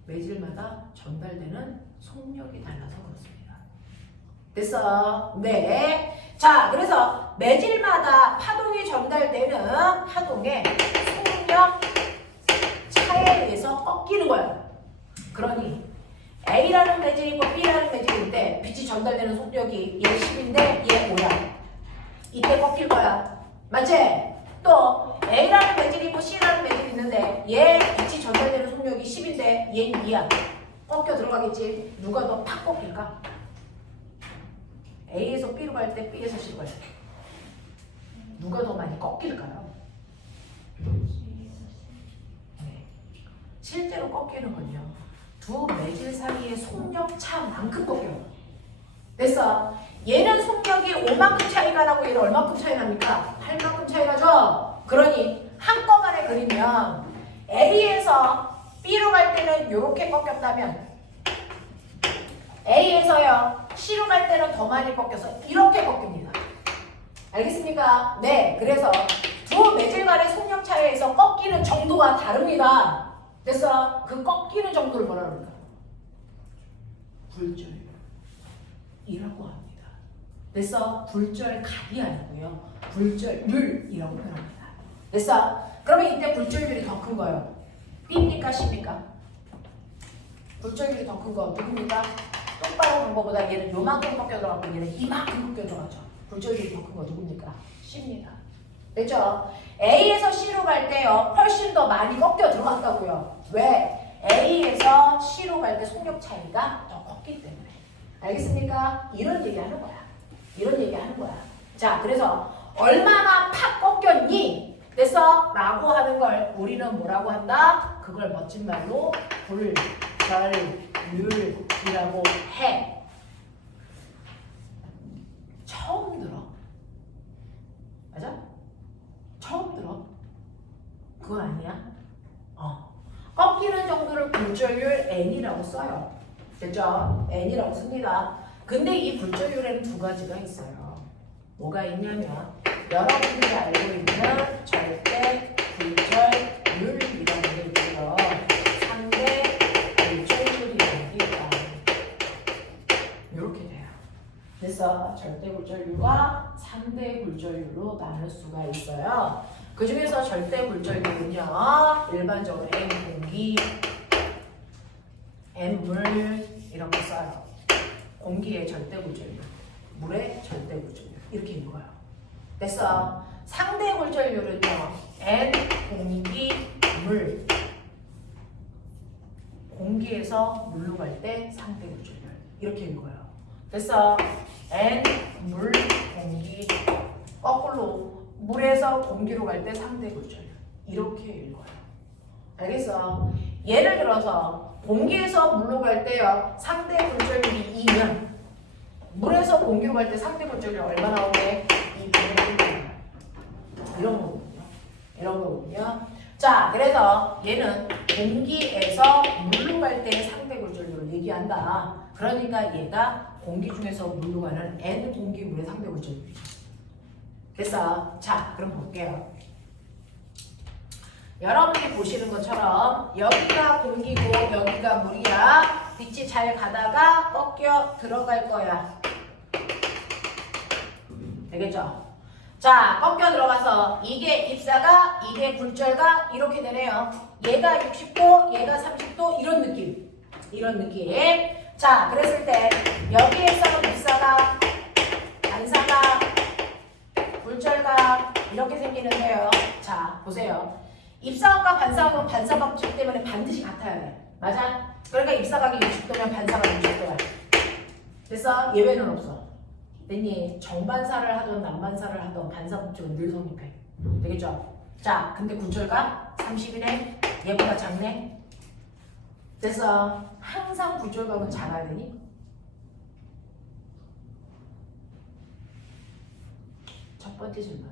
매질마다 전달되는 속력이 달라서 그렇습니다. 됐어? 네. 자, 그래서 매질마다 파동이 전달되는 파동의 속력 차에 의해서 꺾이는 거야. 그러니 A라는 매질이 있고 B라는 매질인데 빛이 전달되는 속력이 얘 10인데 얘 5야. 이때 꺾일 거야. 맞지? 또 A라는 매질이 있고 C라는 매질이 있는데 얘 빛이 전달되는 속력이 10인데 얘는 2야. 꺾여 들어가겠지? 누가 더 팍 꺾일까? A에서 B로 갈 때 B에서 C로 갈 때 누가 더 많이 꺾일까요? 네. 실제로 꺾이는 건요. 두 매질 사이의 속력 차만큼 꺾여요. 됐어? 얘는 속력이 5만큼 차이가 나고 얘는 얼마큼 차이 납니까? 8만큼 차이 나죠? 그러니 한꺼번에 그리면 A에서 B로 갈 때는 이렇게 꺾였다면 A에서요 C로 갈 때는 더 많이 꺾여서 이렇게 꺾입니다. 알겠습니까? 네, 그래서 두 매질 간의 속력 차이에서 꺾이는 정도가 다릅니다. 됐어? 그 꺾이는 정도를 뭐라 그럴까? 불절이라고 합니다. 됐어? 불절각이 아니고요. 불절률이라고 표현합니다. 됐어? 그러면 이때 불절률이 더 큰 거예요. B입니까? C입니까? 불절률이 더 큰 거 누굽니까? 똑바로 본 거보다 얘는 요만큼 꺾여 들어갔고 얘는 이만큼 꺾여 들어갔죠. 불절률이 더 큰 거 누굽니까? C입니다. 됐죠? A에서 C로 갈 때요 훨씬 더 많이 꺾여 들어갔다고요. 왜? A에서 C로 갈 때 속력 차이가 더 컸기 때문에. 알겠습니까? 이런 얘기 하는 거야. 이런 얘기 하는 거야. 자, 그래서 얼마나 팍 꺾였니? 됐어? 라고 하는 걸 우리는 뭐라고 한다? 그걸 멋진 말로 불절률이라고 해. 처음 들어. 맞아? 처음 들어. 그건 아니야? 꺾이는 정도를 불절률 N이라고 써요. 됐죠? N이라고 씁니다. 근데 이 불절률에는 두 가지가 있어요. 뭐가 있냐면 여러분들이 알고 있는 절대 불절률이라는 게 있고요. 상대 불절률이라는 게 있다. 이렇게 돼요. 그래서 절대 불절률과 상대 불절률로 나눌 수가 있어요. 그 중에서 절대 불절률은요, 일반적으로 N 공기, N 물 이렇게 써요. 공기의 절대 불절률, 물의 절대 불절률 이렇게 읽어요. 됐어? 상대 불절률은요, N 공기, 물. 공기에서 물로 갈 때 상대 불절률 이렇게 읽어요. 됐어? N 물, 공기, 거꾸로 물에서 공기로 갈 때 상대 불절률 이렇게 읽어요. 알겠어? 예를 들어서 공기에서 물로 갈 때요 상대 불절률이 2면 물에서 공기로 갈 때 상대 불절률이 얼마 나오게? 2분의 1 이런 거거든요. 이런 거거든요. 자, 그래서 얘는 공기에서 물로 갈 때 상대 불절률을 얘기한다. 그러니까 얘가 공기 중에서 물로 가는 N 공기 물의 상대 불절률이죠. 됐어? 자, 그럼 볼게요. 여러분이 보시는 것처럼 여기가 공기고 여기가 물이야. 빛이 잘 가다가 꺾여 들어갈 거야. 되겠죠? 자, 꺾여 들어가서 이게 입사가, 이게 굴절가 이렇게 되네요. 얘가 60도, 얘가 30도 이런 느낌. 이런 느낌. 자, 그랬을 때 여기에서는 입사가, 반사가, 굴절가 이렇게 생기는데요. 자, 보세요. 입사각과 반사각은 반사각질 때문에 반드시 같아야 돼. 맞아? 그러니까 입사각이 60도면 반사각이 60도야. 됐어? 예외는 없어. 됐니? 정반사를 하던 남반사를 하던 반사법칙은 늘 성립해. 되겠죠? 자, 근데 굴절각 30이네? 얘보다 작네? 됐어? 항상 굴절각은 작아야 되니? 첫 번째 질문.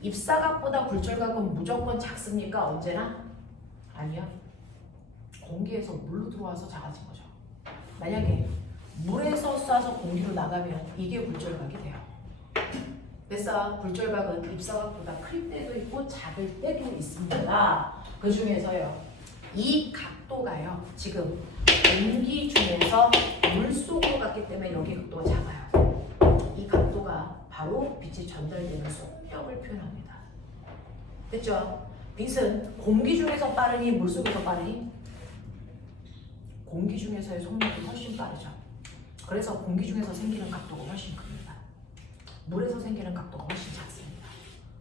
입사각보다 굴절각은 무조건 작습니까? 언제나? 아니요. 공기에서 물로 들어와서 작아진 거죠. 만약에 물에서 쏴서 공기로 나가면 이게 굴절각이 돼요. 그래서 굴절각은 입사각보다 클 때도 있고 작을 때도 있습니다. 그 중에서요. 이 각도가요. 지금 공기 중에서 물속으로 갔기 때문에 여기 각도가 작아요. 이 각도가 바로 빛이 전달되는 속력을 표현합니다. 됐죠? 빛은 공기 중에서 빠르니 물속에서 빠르니? 공기 중에서의 속력이 훨씬 빠르죠. 그래서 공기 중에서 생기는 각도가 훨씬 큽니다. 물에서 생기는 각도가 훨씬 작습니다.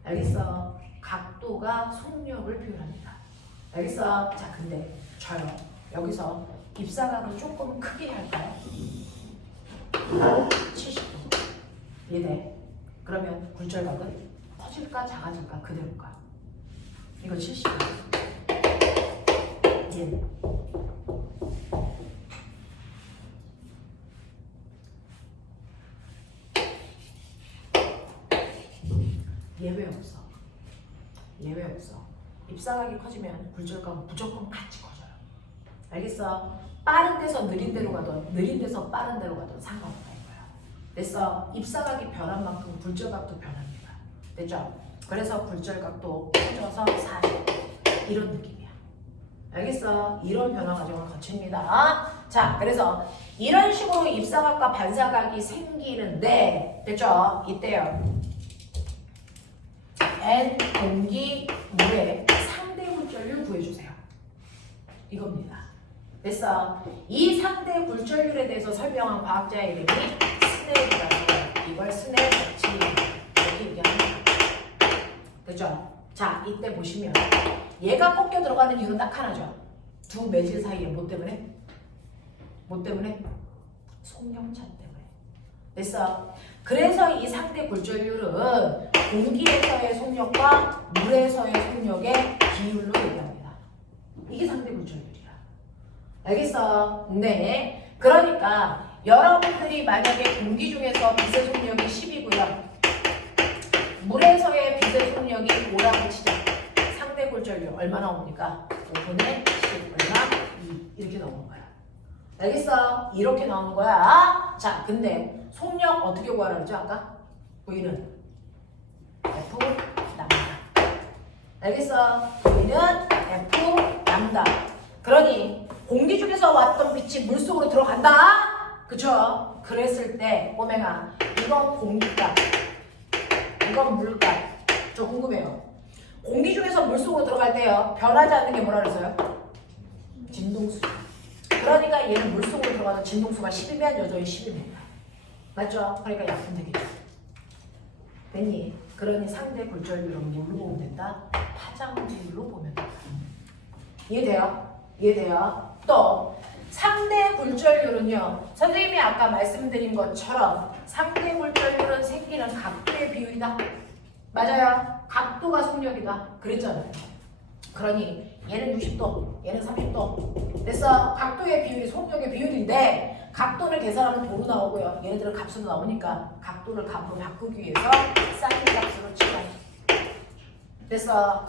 알겠어? 각도가 속력을 표현합니다. 알겠어? 자, 근데 저요. 여기서 입사각을 조금 크게 할까요? 70도. 이해돼? 그러면 굴절각은 커질까 작아질까 그대로일까? 이거 70도. 예. 예외 없어. 예외 없어. 입사각이 커지면 굴절각은 무조건 같이 커져요. 알겠어? 빠른 데서 느린 데로 가든 느린 데서 빠른 데로 가든 상관없다 이거야. 됐어? 입사각이 변한 만큼 굴절각도 변합니다. 됐죠? 그래서 굴절각도 커져서 40 이런 느낌이야. 알겠어? 이런 변화 과정을 거칩니다. 자, 그래서 이런 식으로 입사각과 반사각이 생기는데 됐죠? 이때요. N 공기 물의 상대 굴절률 구해주세요. 이겁니다. 됐어? 이 상대 굴절률에 대해서 설명한 과학자의 이름이 스넬이라고. 이걸 스넬 법칙 이렇게 얘기합니다. 됐죠? 자, 이때 보시면 얘가 꺾여 들어가는 이유는 딱 하나죠. 두 매질 사이에 뭐 때문에? 뭐 때문에? 속력차 때문에. 됐어? 그래서 이 상대 굴절률은 공기에서의 속력과 물에서의 속력의 비율로 얘기합니다. 이게 상대 굴절률이야. 알겠어? 네. 그러니까 여러분들이 만약에 공기 중에서 빛의 속력이 10이고요. 물에서의 빛의 속력이 5라고 치자. 상대 굴절률 얼마 나옵니까? 5분의 10 얼마? 2 이렇게 나오는 거야. 알겠어? 이렇게 나오는 거야. 자, 근데 속력 어떻게 구하라 그랬죠? 아까? V는 F 람다. 알겠어? V는 F 람다. 그러니 공기 중에서 왔던 빛이 물속으로 들어간다. 그쵸? 그랬을 때 꼬맹아, 이건 공기값, 이건 물값. 저 궁금해요. 공기 중에서 물속으로 들어갈 때요, 변하지 않는 게 뭐라 그랬어요? 진동수. 그러니까 얘는 물속으로 들어가서 진동수가 10이면 여전히 10입니다. 맞죠? 그러니까 약분 되겠죠. 됐니? 그러니 상대 굴절률은 뭘로 보면 된다? 파장비율로 보면 된다. 이해돼요? 이해돼요? 또 상대 굴절률은요, 선생님이 아까 말씀드린 것처럼 상대 굴절률은 생기는 각도의 비율이다. 맞아요. 각도가 속력이다. 그랬잖아요. 그러니 얘는 60도, 얘는 30도. 됐어? 각도의 비율이 속력의 비율인데 각도를 계산하면 도로 나오고요. 얘네들은 값으로 나오니까 각도를 값으로 바꾸기 위해서 사인 값으로 치자. 됐어?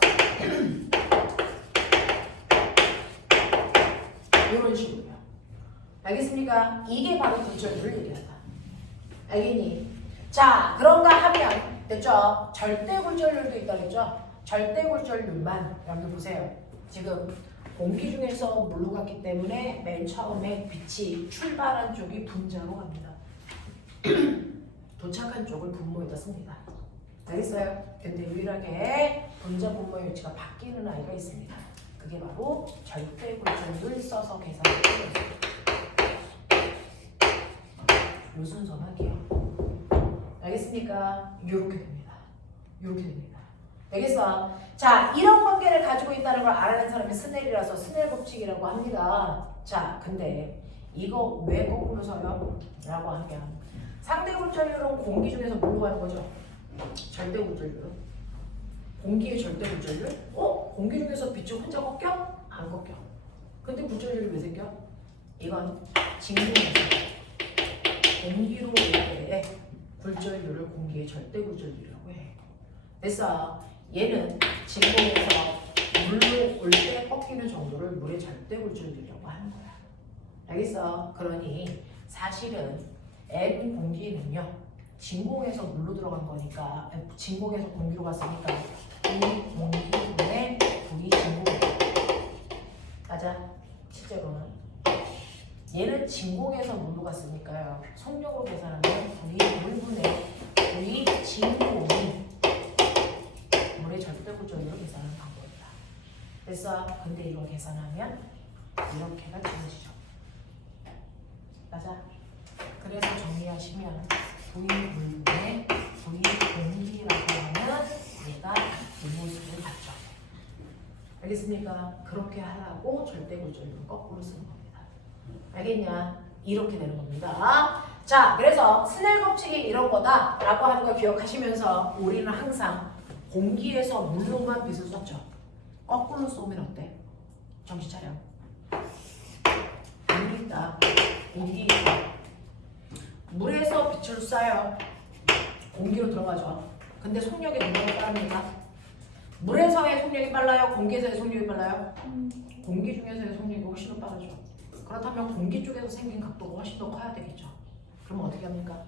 이런 식으로요. 알겠습니까? 이게 바로 굴절률을 얘기한다. 알겠니? 자, 그런가 하면 됐죠? 절대 굴절률도 있다 그랬죠? 절대 굴절률만 여러분들 보세요. 지금 공기 중에서 물로 갔기 때문에 맨 처음에 빛이 출발한 쪽이 분자로 갑니다. 도착한 쪽을 분모에다 씁니다. 알겠어요? 근데 유일하게 분자 분모의 위치가 바뀌는 아이가 있습니다. 그게 바로 절대 굴절률 써서 계산을 해요. 요 순서만 할게요. 알겠습니까? 요렇게 됩니다. 요렇게 됩니다. 알겠어? 자, 이런 관계를 가지고 있다는 걸 알아낸 사람이 스넬이라서 스넬 법칙이라고 합니다. 자, 근데 이거 왜 거꾸로 서요? 라고 하면 상대 굴절률은 공기 중에서 뭘로 가는 거죠? 절대 굴절률은? 공기의 절대 굴절률? 공기 중에서 빛이 혼자 꺾여? 안 꺾여. 근데 굴절률이 왜 생겨? 이건 진공에서 공기로 올 때의 굴절률을 공기의 절대 굴절률이라고 해. 됐어? 얘는 진공에서 물로 올 때 꺾이는 정도를 물의 절대 굴절률이라고 하는 거야. 알겠어? 그러니 사실은 N 공기는요, 진공에서 물로 들어간 거니까, 진공에서 공기로 갔으니까 이 공기분의 V 진공. 맞아. 실제로는 진공에서 물로가 쓰니까요. 속력으로 계산하면 V 물분의 V 진공이 물의 절대구조율로 계산하는 방법이다. 그래서 근데 이거 계산하면 이렇게가 되어지죠. 맞아. 그래서 정리하시면 V 물분의 V 공기라고 하면 얘가 이 모습을 갖죠. 알겠습니까? 그렇게 하라고 절대구조율을 거꾸로 쓰는 겁니다. 알겠냐? 이렇게 되는 겁니다. 자, 그래서 스넬 법칙이 이런 거다 라고 하는 거 기억하시면서 우리는 항상 공기에서 물로만 빛을 쐈죠. 거꾸로 쏘면 어때? 정신 차려. 물이 있다. 공기 있다. 물에서 빛을 쏴요. 공기로 들어가죠. 근데 속력이 누구보다 빠릅니까? 물에서의 속력이 빨라요? 공기에서의 속력이 빨라요? 공기 중에서의 속력이 훨씬 더 빠르죠. 그렇다면 공기 쪽에서 생긴 각도가 훨씬 더 커야 되겠죠. 그럼 어떻게 합니까?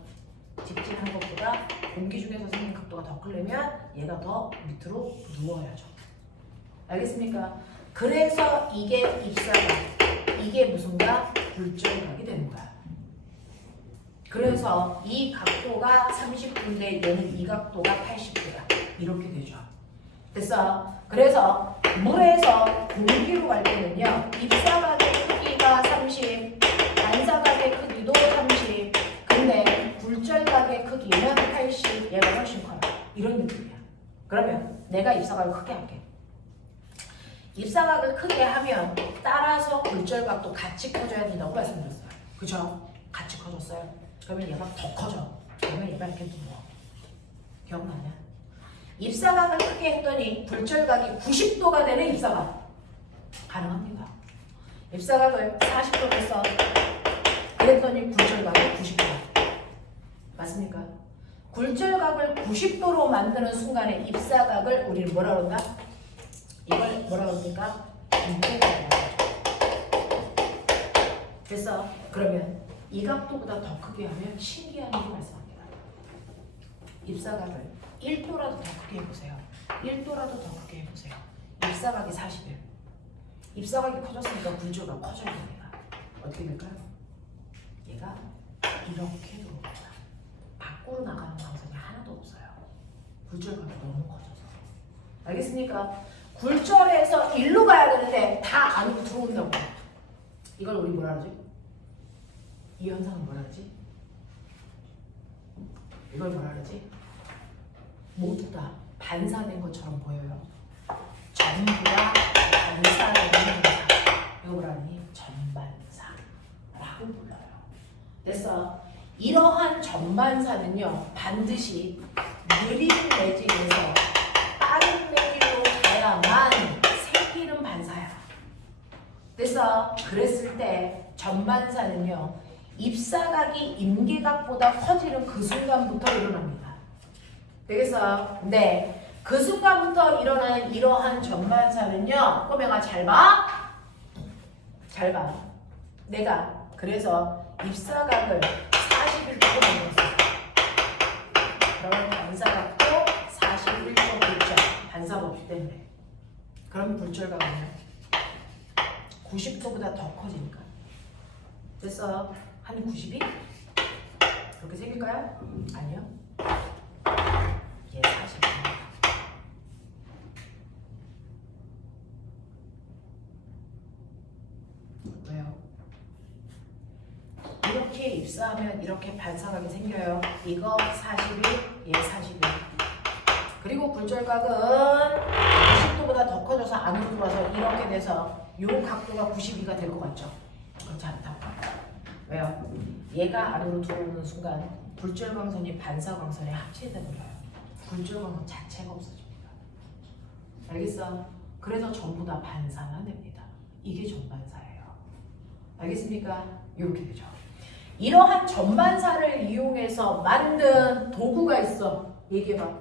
직진한 것보다 공기 중에서 생긴 각도가 더 크려면 얘가 더 밑으로 누워야죠. 알겠습니까? 그래서 이게 입사각, 이게 무슨가? 굴절각이 되는 거야. 그래서 이 각도가 30도인데 얘는 이 각도가 80도다. 이렇게 되죠. 됐어? 그래서 물에서 공기로 갈 때는요. 입사각의 크기가 30, 반사각의 크기도 30, 근데 굴절각의 크기는 80, 얘가 훨씬 커요. 이런 느낌이야. 그러면 내가 입사각을 크게 할게. 입사각을 크게 하면 따라서 굴절각도 같이 커져야 된다고 말씀드렸어요. 그죠? 같이 커졌어요. 그러면 얘가 더 커져. 그러면 얘가 이렇게 누워. 기억나냐? 입사각을 크게 했더니 굴절각이 90도가 되는 입사각. 가능합니다. 입사각을 40도 했어. 그랬더니 굴절각이 90도. 맞습니까? 굴절각을 90도로 만드는 순간에 입사각을 우리는 뭐라 그런다? 이걸 뭐라 그럽니까? 인테그랄이라고 하죠. 그래서 그러면 이 각도보다 더 크게 하면 신기한 일이 발생합니다. 입사각을 1도라도 더 크게 해보세요. 1도라도 더 크게 해보세요. 입사각이 40일. 입사각이 커졌으니까 굴절각 커져야 됩니다. 어떻게 될까요? 얘가 이렇게 들어옵니다. 밖으로 나가는 광선이 하나도 없어요. 굴절각이 너무 커져서. 알겠습니까? 굴절에서 일로 가야 되는데 다 안으로 들어온다고. 이걸 우리 뭐라 하지? 이 현상은 뭐라 하지? 이걸 뭐라 하지? 모두 다 반사된 것처럼 보여요. 전부 다 반사된 현상. 이거 뭐라 하니? 전반사라고 불러요. 됐어? 이러한 전반사는요. 반드시 느린 매질에서 빠른 매질로 가야만 생기는 반사야. 그래서 그랬을 때 전반사는요. 입사각이 임계각보다 커지는 그 순간부터 일어납니다. 되겠어? 네. 그 순간부터 일어나는 이러한 전반사는요. 꼬맹아 잘 봐. 잘 봐. 내가 그래서 입사각을 41도 만들었어. 그러면 반사각도 41도 굴절. 반사법칙 때문에. 그럼 굴절각은요? 90도보다 더 커지니까. 됐어? 한 92? 그렇게 생길까요? 아니요. 얘 40입니다. 왜요? 이렇게 입사하면 이렇게 반사각이 생겨요. 이거 41, 얘 41. 그리고 굴절각은 90도보다 더 커져서 안으로 들어와서 이렇게 돼서 이 각도가 92가 될 것 같죠? 그렇지 않다. 왜요? 얘가 안으로 들어오는 순간 굴절광선이 반사광선에 합체돼버려요. 굴절광선 자체가 없어집니다. 알겠어? 그래서 전부 다 반사만 됩니다. 이게 전반사예요. 알겠습니까? 이렇게 되죠. 이러한 전반사를 이용해서 만든 도구가 있어. 얘기해봐.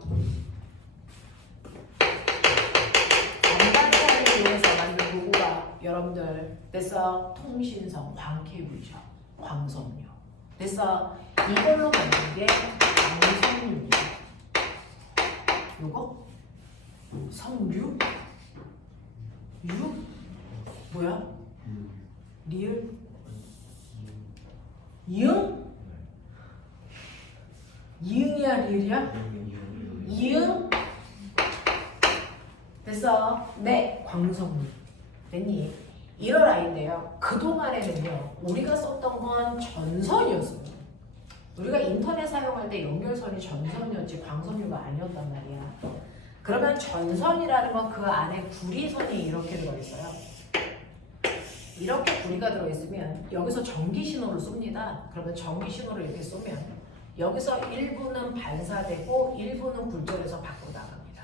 전반사를 이용해서 만든 도구가 여러분들 됐어? 통신성, 광케이블이죠. 광섬유. 그래서 이걸로 만든 게 광섬유입니다. 요거? 성류? 유? 뭐야? 리을? 됐어? 네, 광석류. 됐니? 이런 아이인데요. 그동안에는요, 우리가 썼던 건 전선이었어요. 우리가 인터넷 사용할 때 연결선이 전선이었지 광석류가 아니었단 말이야. 그러면 전선이라는 건 그 안에 구리선이 이렇게 들어있어요. 이렇게 구리가 들어있으면 여기서 전기 신호를 쏩니다. 그러면 전기 신호를 이렇게 쏘면 여기서 일부는 반사되고 일부는 굴절해서 밖으로 나갑니다.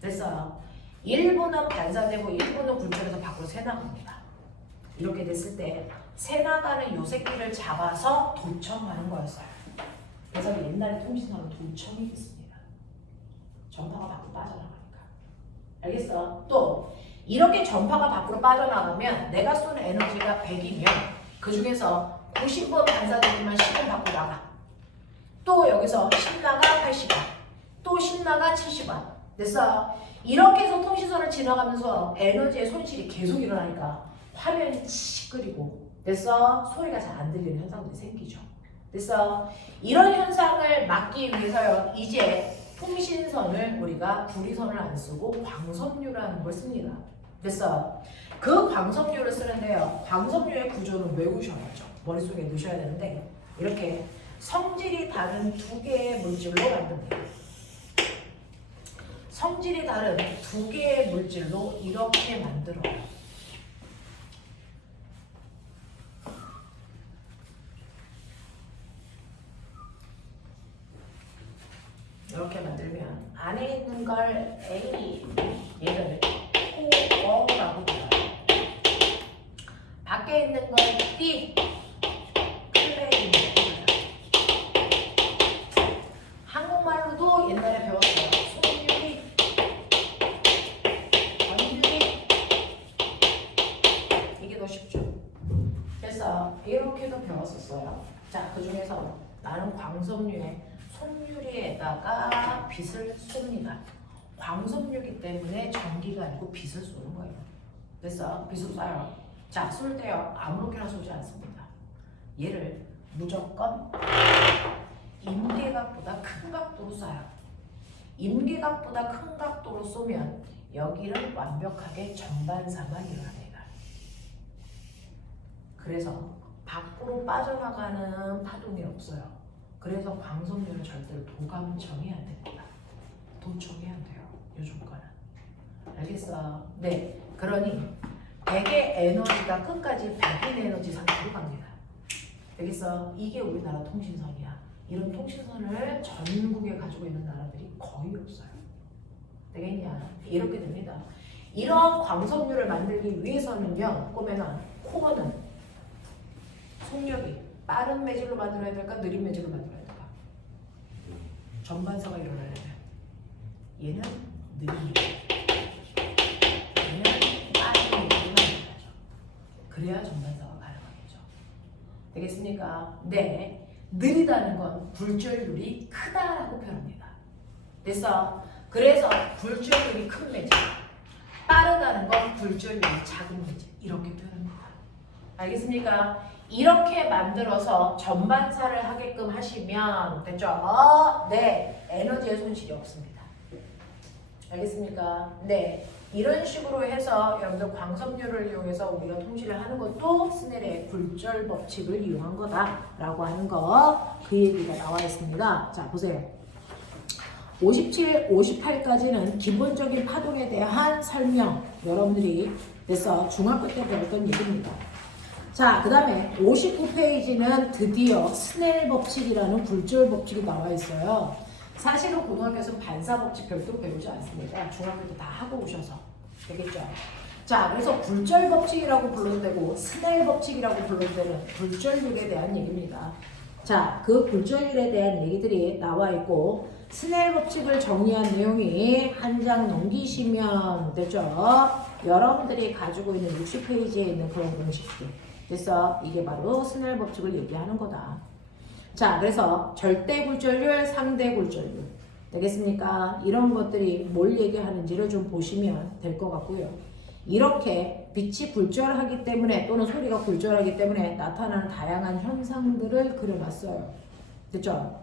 됐어요? 일부는 반사되고 일부는 굴절해서 밖으로 새나갑니다. 이렇게 됐을 때 새나가는 요 새끼를 잡아서 도청하는 거였어요. 그래서 옛날에 통신사는 도청이 있습니다. 전파가 밖으로 빠져나가니까. 알겠어? 또 이렇게 전파가 밖으로 빠져나가면 내가 쏘는 에너지가 100이면 그 중에서 90번 반사되지만 10번 밖으로 나가. 또 여기서 10 나가 80원. 또 10 나가 70원. 됐어? 이렇게 해서 통신선을 지나가면서 에너지의 손실이 계속 일어나니까 화면이 찌끄리고 됐어? 소리가 잘 안 들리는 현상들이 생기죠. 됐어? 이런 현상을 막기 위해서요. 이제 통신선을 우리가 구리선을 안 쓰고 광석류라는 걸 씁니다. 됐어? 그 광석류를 쓰는데요. 광석류의 구조는 외우셔야죠. 머릿속에 넣으셔야 되는데 이렇게 성질이 다른 두 개의 물질로 만듭니다. 성질이 다른 두 개의 물질로 이렇게 만들어요. 이렇게 만들면 안에 있는 걸 A, 얘를 O라고 불러요. 밖에 있는 걸 B, 클레이라고 불러요. 한국말로도 옛날에 배웠어요. 손유리, 전유리. 이게 더 쉽죠. 그래서 이렇게도 배웠었어요. 자, 그 중에서 나는 광석류에 손유리에다가 빛을 쏩니다. 광석류이기 때문에 전기가 아니고 빛을 쏘는 거예요. 그래서 빛을 쏴요. 자, 쏠 때요. 아무렇게나 쏘지 않습니다. 얘를 무조건 임계각보다 큰 각도로 쏴요. 임계각보다 큰 각도로 쏘면 여기를 완벽하게 전반사만 일어납니다. 그래서 밖으로 빠져나가는 파동이 없어요. 그래서 광석류는 절대로 도감청이 안 됩니다. 도청이 안 돼요. 이 조건은. 알겠어? 네. 그러니 100의 에너지가 끝까지 100인 에너지 상태로 갑니다. 알겠어? 이게 우리나라 통신선이야. 이런 통신선을 전국에 가지고 있는 나라들이 거의 없어요. 되겠냐? 이렇게 됩니다. 이런 광석류를 만들기 위해서는요. 꼬매나 코어는 속력이 빠른 매질로 만들어야 될까? 느린 매질로 만들어야 될까? 전반사가 일어나야 돼. 얘는 느린 매질. 얘는 빠른 매질로 만들어야죠. 그래야 전반사가 가능하겠죠. 되겠습니까? 네. 느리다는 건 굴절률이 크다라고 표현합니다. 됐어? 그래서 굴절률이 큰 매질. 빠르다는 건 굴절률이 작은 매질. 이렇게 표현합니다. 알겠습니까? 이렇게 만들어서 전반사를 하게끔 하시면 됐죠? 네. 에너지의 손실이 없습니다. 알겠습니까? 네. 이런 식으로 해서 여러분들 광석류를 이용해서 우리가 통신을 하는 것도 스넬의 굴절 법칙을 이용한 거다라고 하는 거 그 얘기가 나와 있습니다. 자, 보세요. 57, 58까지는 기본적인 파동에 대한 설명 여러분들이 됐어 중학교 때 배웠던 얘기입니다. 자, 그 다음에 59페이지는 드디어 스넬 법칙이라는 굴절 법칙이 나와 있어요. 사실은 고등학교에서 반사 법칙 별도로 배우지 않습니다. 중학교 때 다 하고 오셔서 되겠죠. 자, 그래서 굴절 법칙이라고 불러도 되고 스넬 법칙이라고 불러도 되는 굴절률에 대한 얘기입니다. 자, 그 굴절률에 대한 얘기들이 나와 있고 스넬 법칙을 정리한 내용이 한 장 넘기시면 되죠. 여러분들이 가지고 있는 60페이지에 있는 그런 공식들. 그래서 이게 바로 스넬 법칙을 얘기하는 거다. 자, 그래서 절대 굴절률, 상대 굴절률. 되겠습니까? 이런 것들이 뭘 얘기하는지를 좀 보시면 될 것 같고요. 이렇게 빛이 굴절하기 때문에 또는 소리가 굴절하기 때문에 나타나는 다양한 현상들을 그려놨어요. 됐죠?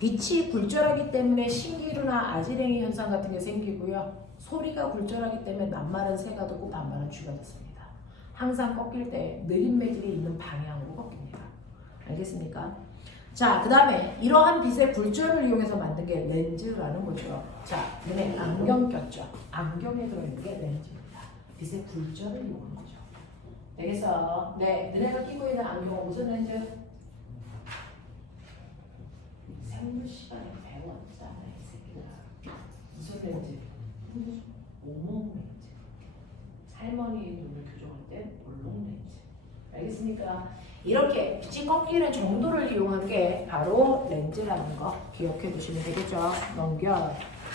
빛이 굴절하기 때문에 신기루나 아지랭이 현상 같은 게 생기고요. 소리가 굴절하기 때문에 낱말은 새가 듣고 반말은 쥐가 듣습니다. 항상 꺾일 때 느린 매질이 있는 방향으로 꺾입니다. 알겠습니까? 자, 그 다음에 이러한 빛의 굴절을 이용해서 만든 게 렌즈라는 거죠. 자, 눈에 안경 꼈죠. 안경에 들어있는 게 렌즈입니다. 빛의 굴절을 이용한 거죠. 되겠어? 네, 너네가 끼고 있는 안경은 무슨 렌즈? 생물 시간에 배웠잖아, 이 새끼들아. 무슨 렌즈? 오목 렌즈. 할머니의 눈을 교정할 때 볼록 렌즈. 알겠습니까? 이렇게 빛이 꺾이는 정도를 이용한 게 바로 렌즈라는 거 기억해 두시면 되겠죠? 넘겨.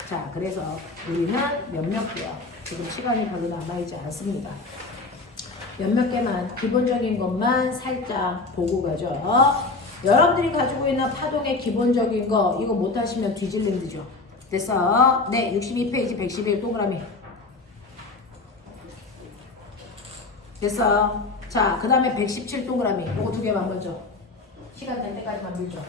자, 그래서 우리는 몇몇 개요. 지금 시간이 별로 남아있지 않습니다. 몇몇 개만 기본적인 것만 살짝 보고 가죠. 여러분들이 가지고 있는 파동의 기본적인 거 이거 못하시면 뒤질랜드죠. 됐어? 네, 62페이지 111 동그라미. 됐어? 자, 그 다음에 117 동그라미. 요거 두 개만 먼저. 시간 될 때까지만 밀죠.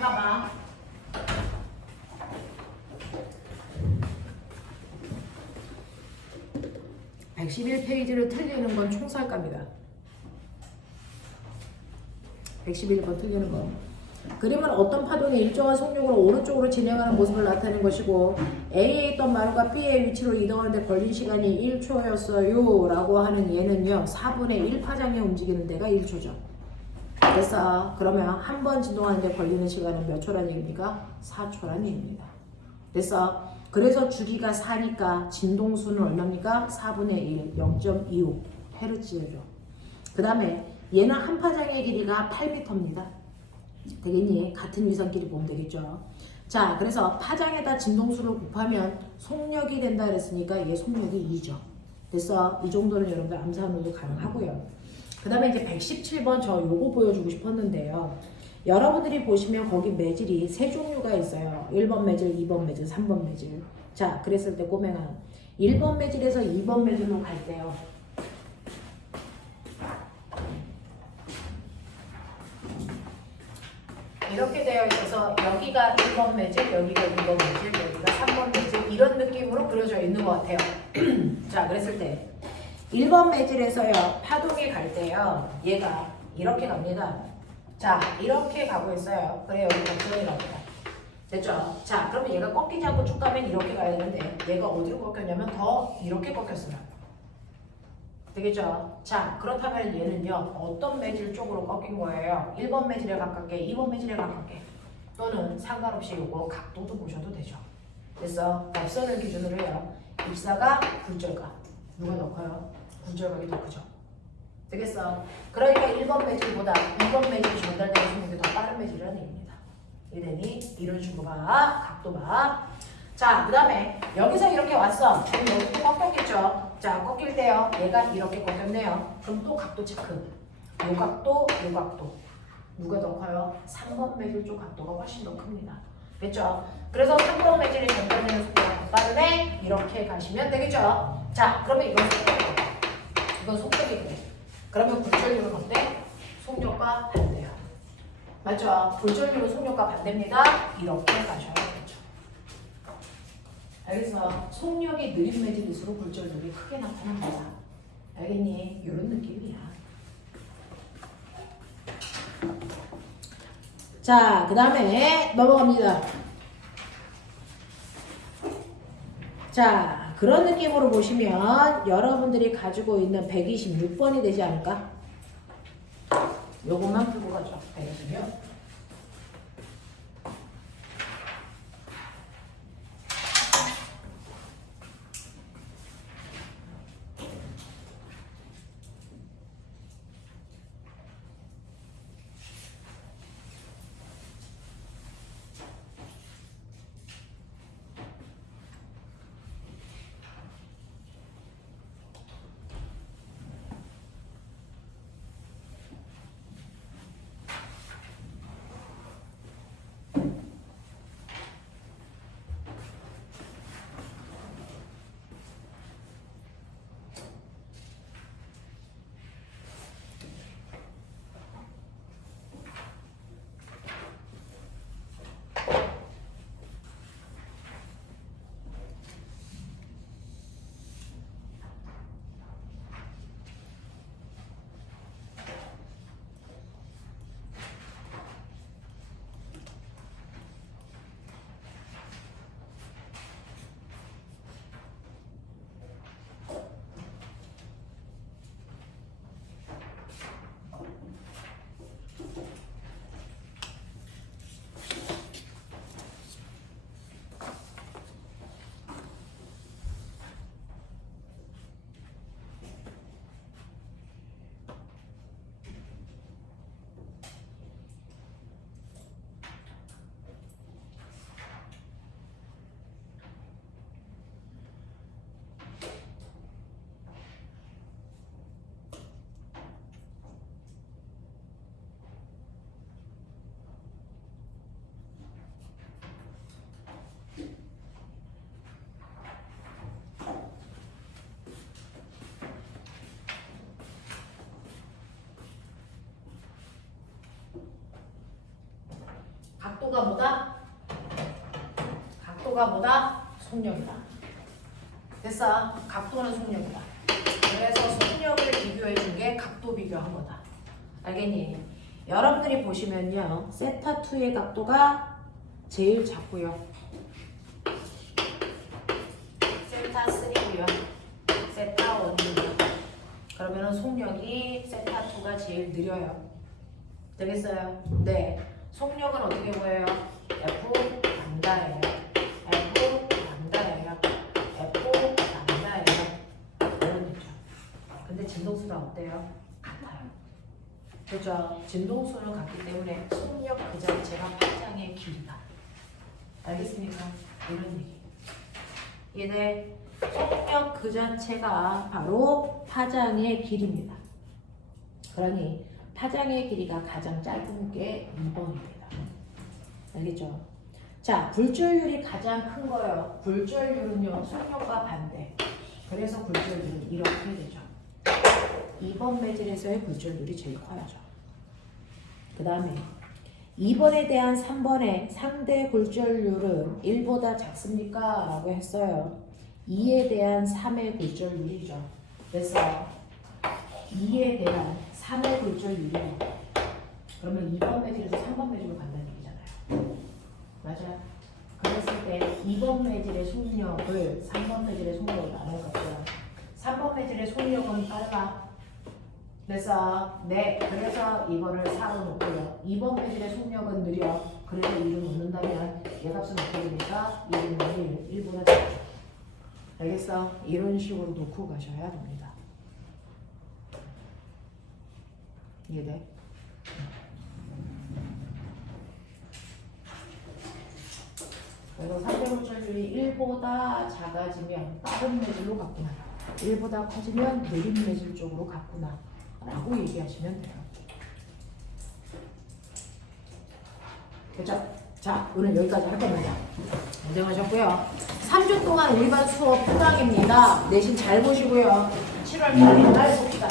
해봐봐. 111페이지를 틀리는 건 총살갑니다. 111번 틀리는 거. 그림은 어떤 파동이 일정한 속력으로 오른쪽으로 진행하는 모습을 나타내는 것이고 A에 있던 마루가 B의 위치로 이동하는데 걸린 시간이 1초였어요 라고 하는 얘는요 4분의 1파장에 움직이는 데가 1초죠. 됐어. 그러면 한 번 진동하는데 걸리는 시간은 몇 초란 얘기입니까? 4초란 얘기입니다. 됐어. 그래서 주기가 4니까 진동수는 얼마입니까? 4분의 1, 0.25 헤르츠죠. 그 다음에 얘는 한 파장의 길이가 8m입니다. 되겠니? 같은 위성끼리 보면 되겠죠. 자, 그래서 파장에다 진동수를 곱하면 속력이 된다 그랬으니까 이게 속력이 2죠. 됐어. 이 정도는 여러분들 암산으로도 가능하고요. 그 다음에 이제 117번 저 요거 보여주고 싶었는데요. 여러분들이 보시면 거기 매질이 세 종류가 있어요. 1번 매질, 2번 매질, 3번 매질. 자, 그랬을 때 꼬맹아 1번 매질에서 2번 매질로 갈 때요. 이렇게 되어 있어서 여기가 1번 매질, 여기가 2번 매질, 여기가 3번 매질 이런 느낌으로 그려져 있는 것 같아요. 자, 그랬을 때 1번 매질에서요. 파동이 갈 때요. 얘가 이렇게 갑니다. 자, 이렇게 가고 있어요. 그래 여기 곡선이 갑니다. 됐죠? 자, 그러면 얘가 꺾이지 않고 쭉 가면 이렇게 가야 되는데 얘가 어디로 꺾였냐면 더 이렇게 꺾였어요. 되겠죠? 자, 그렇다면 얘는요. 어떤 매질 쪽으로 꺾인 거예요? 1번 매질에 가깝게, 2번 매질에 가깝게 또는 상관없이 요거 각도도 보셔도 되죠. 그래서 납선을 기준으로 해요. 입사가 굴절각. 누가 더 커요? 굴절각이 더 크죠. 되겠어? 그러니까 1번 매질보다 2번 매질이 전달되는 속력이 더 빠른 매질이라는 얘기입니다. 이래니 이런 식으로 봐. 각도 봐. 자, 그 다음에 여기서 이렇게 왔어. 그럼 여기 또 꺾였겠죠? 자, 꺾일 때요. 얘가 이렇게 꺾였네요. 그럼 또 각도 체크. 요 각도, 요 각도. 누가 더 커요? 3번 매질 쪽 각도가 훨씬 더 큽니다. 됐죠? 그래서 3번 매질이 전달되는 속도가 더 빠르네. 이렇게 가시면 되겠죠? 자, 그러면 이건 속력이고 이건 속력이고 그러면 굴절률은 어때? 속력과 반대야. 맞죠? 굴절률은 속력과 반대입니다. 이렇게 가셔야 되겠죠. 알겠어? 속력이 느린 매질일수록 굴절률이 크게 나타납니다. 알겠니? 이런 느낌이야. 자, 그 다음에 넘어갑니다. 자, 그런 느낌으로 보시면 여러분들이 가지고 있는 126번이 되지 않을까? 요것만 풀고 가죠. 126. 각도가 뭐다? 각도가 뭐다? 속력이다. 됐어? 각도는 속력이다. 그래서 속력을 비교해 준 게 각도 비교한 거다. 알겠니? 여러분들이 보시면요. 세타2의 각도가 제일 작고요. 세타3고요. 세타1이고요. 그러면은 속력이 세타2가 제일 느려요. 되겠어요? 네. 속력은 어떻게 보여요? F 람다예요. F 람다예요. F 람다예요. 이런 거죠. 근데 진동수가 어때요? 같아요. 그죠? 진동수는 같기 때문에 속력 그 자체가 파장의 길이다. 알겠습니까? 이런 얘기. 얘네 속력 그 자체가 바로 파장의 길이입니다. 그러니 파장의 길이가 가장 짧은 게 2번입니다. 알겠죠? 자, 굴절률이 가장 큰 거예요. 굴절률은요, 속력과 반대. 그래서 굴절률은 이렇게 되죠. 2번 매질에서의 굴절률이 제일 커야죠. 그 다음에 2번에 대한 3번의 상대 굴절률은 1보다 작습니까? 라고 했어요. 2에 대한 3의 굴절률이죠. 그래서 2에 대한 3의 굴절률이요. 그러면 2번 매질에서 3번 매질로 간다는 얘기잖아요. 맞아. 그랬을 때 2번 매질의 속력을 3번 매질의 속력으로 나눠봤죠. 3번 매질의 속력은 빨라. 그래서 그래서 이거를 4로 놓고요. 2번 매질의 속력은 느려. 그래서 1을 놓는다면 얘 값은 어떻게 되니까 1은 1보다 작죠. 알겠어? 이런 식으로 놓고 가셔야 됩니다. 이해돼? 그래서 상대굴절률이 1보다 작아지면 빠른 매질로 갔구나. 1보다 커지면 느린 매질 쪽으로 갔구나. 라고 얘기하시면 돼요. 그죠? 자, 오늘 여기까지 할 겁니다. 고생하셨고요. 3주 동안 일반 수업 편학입니다. 내신 잘 보시고요. 7월 8일 날 봅시다.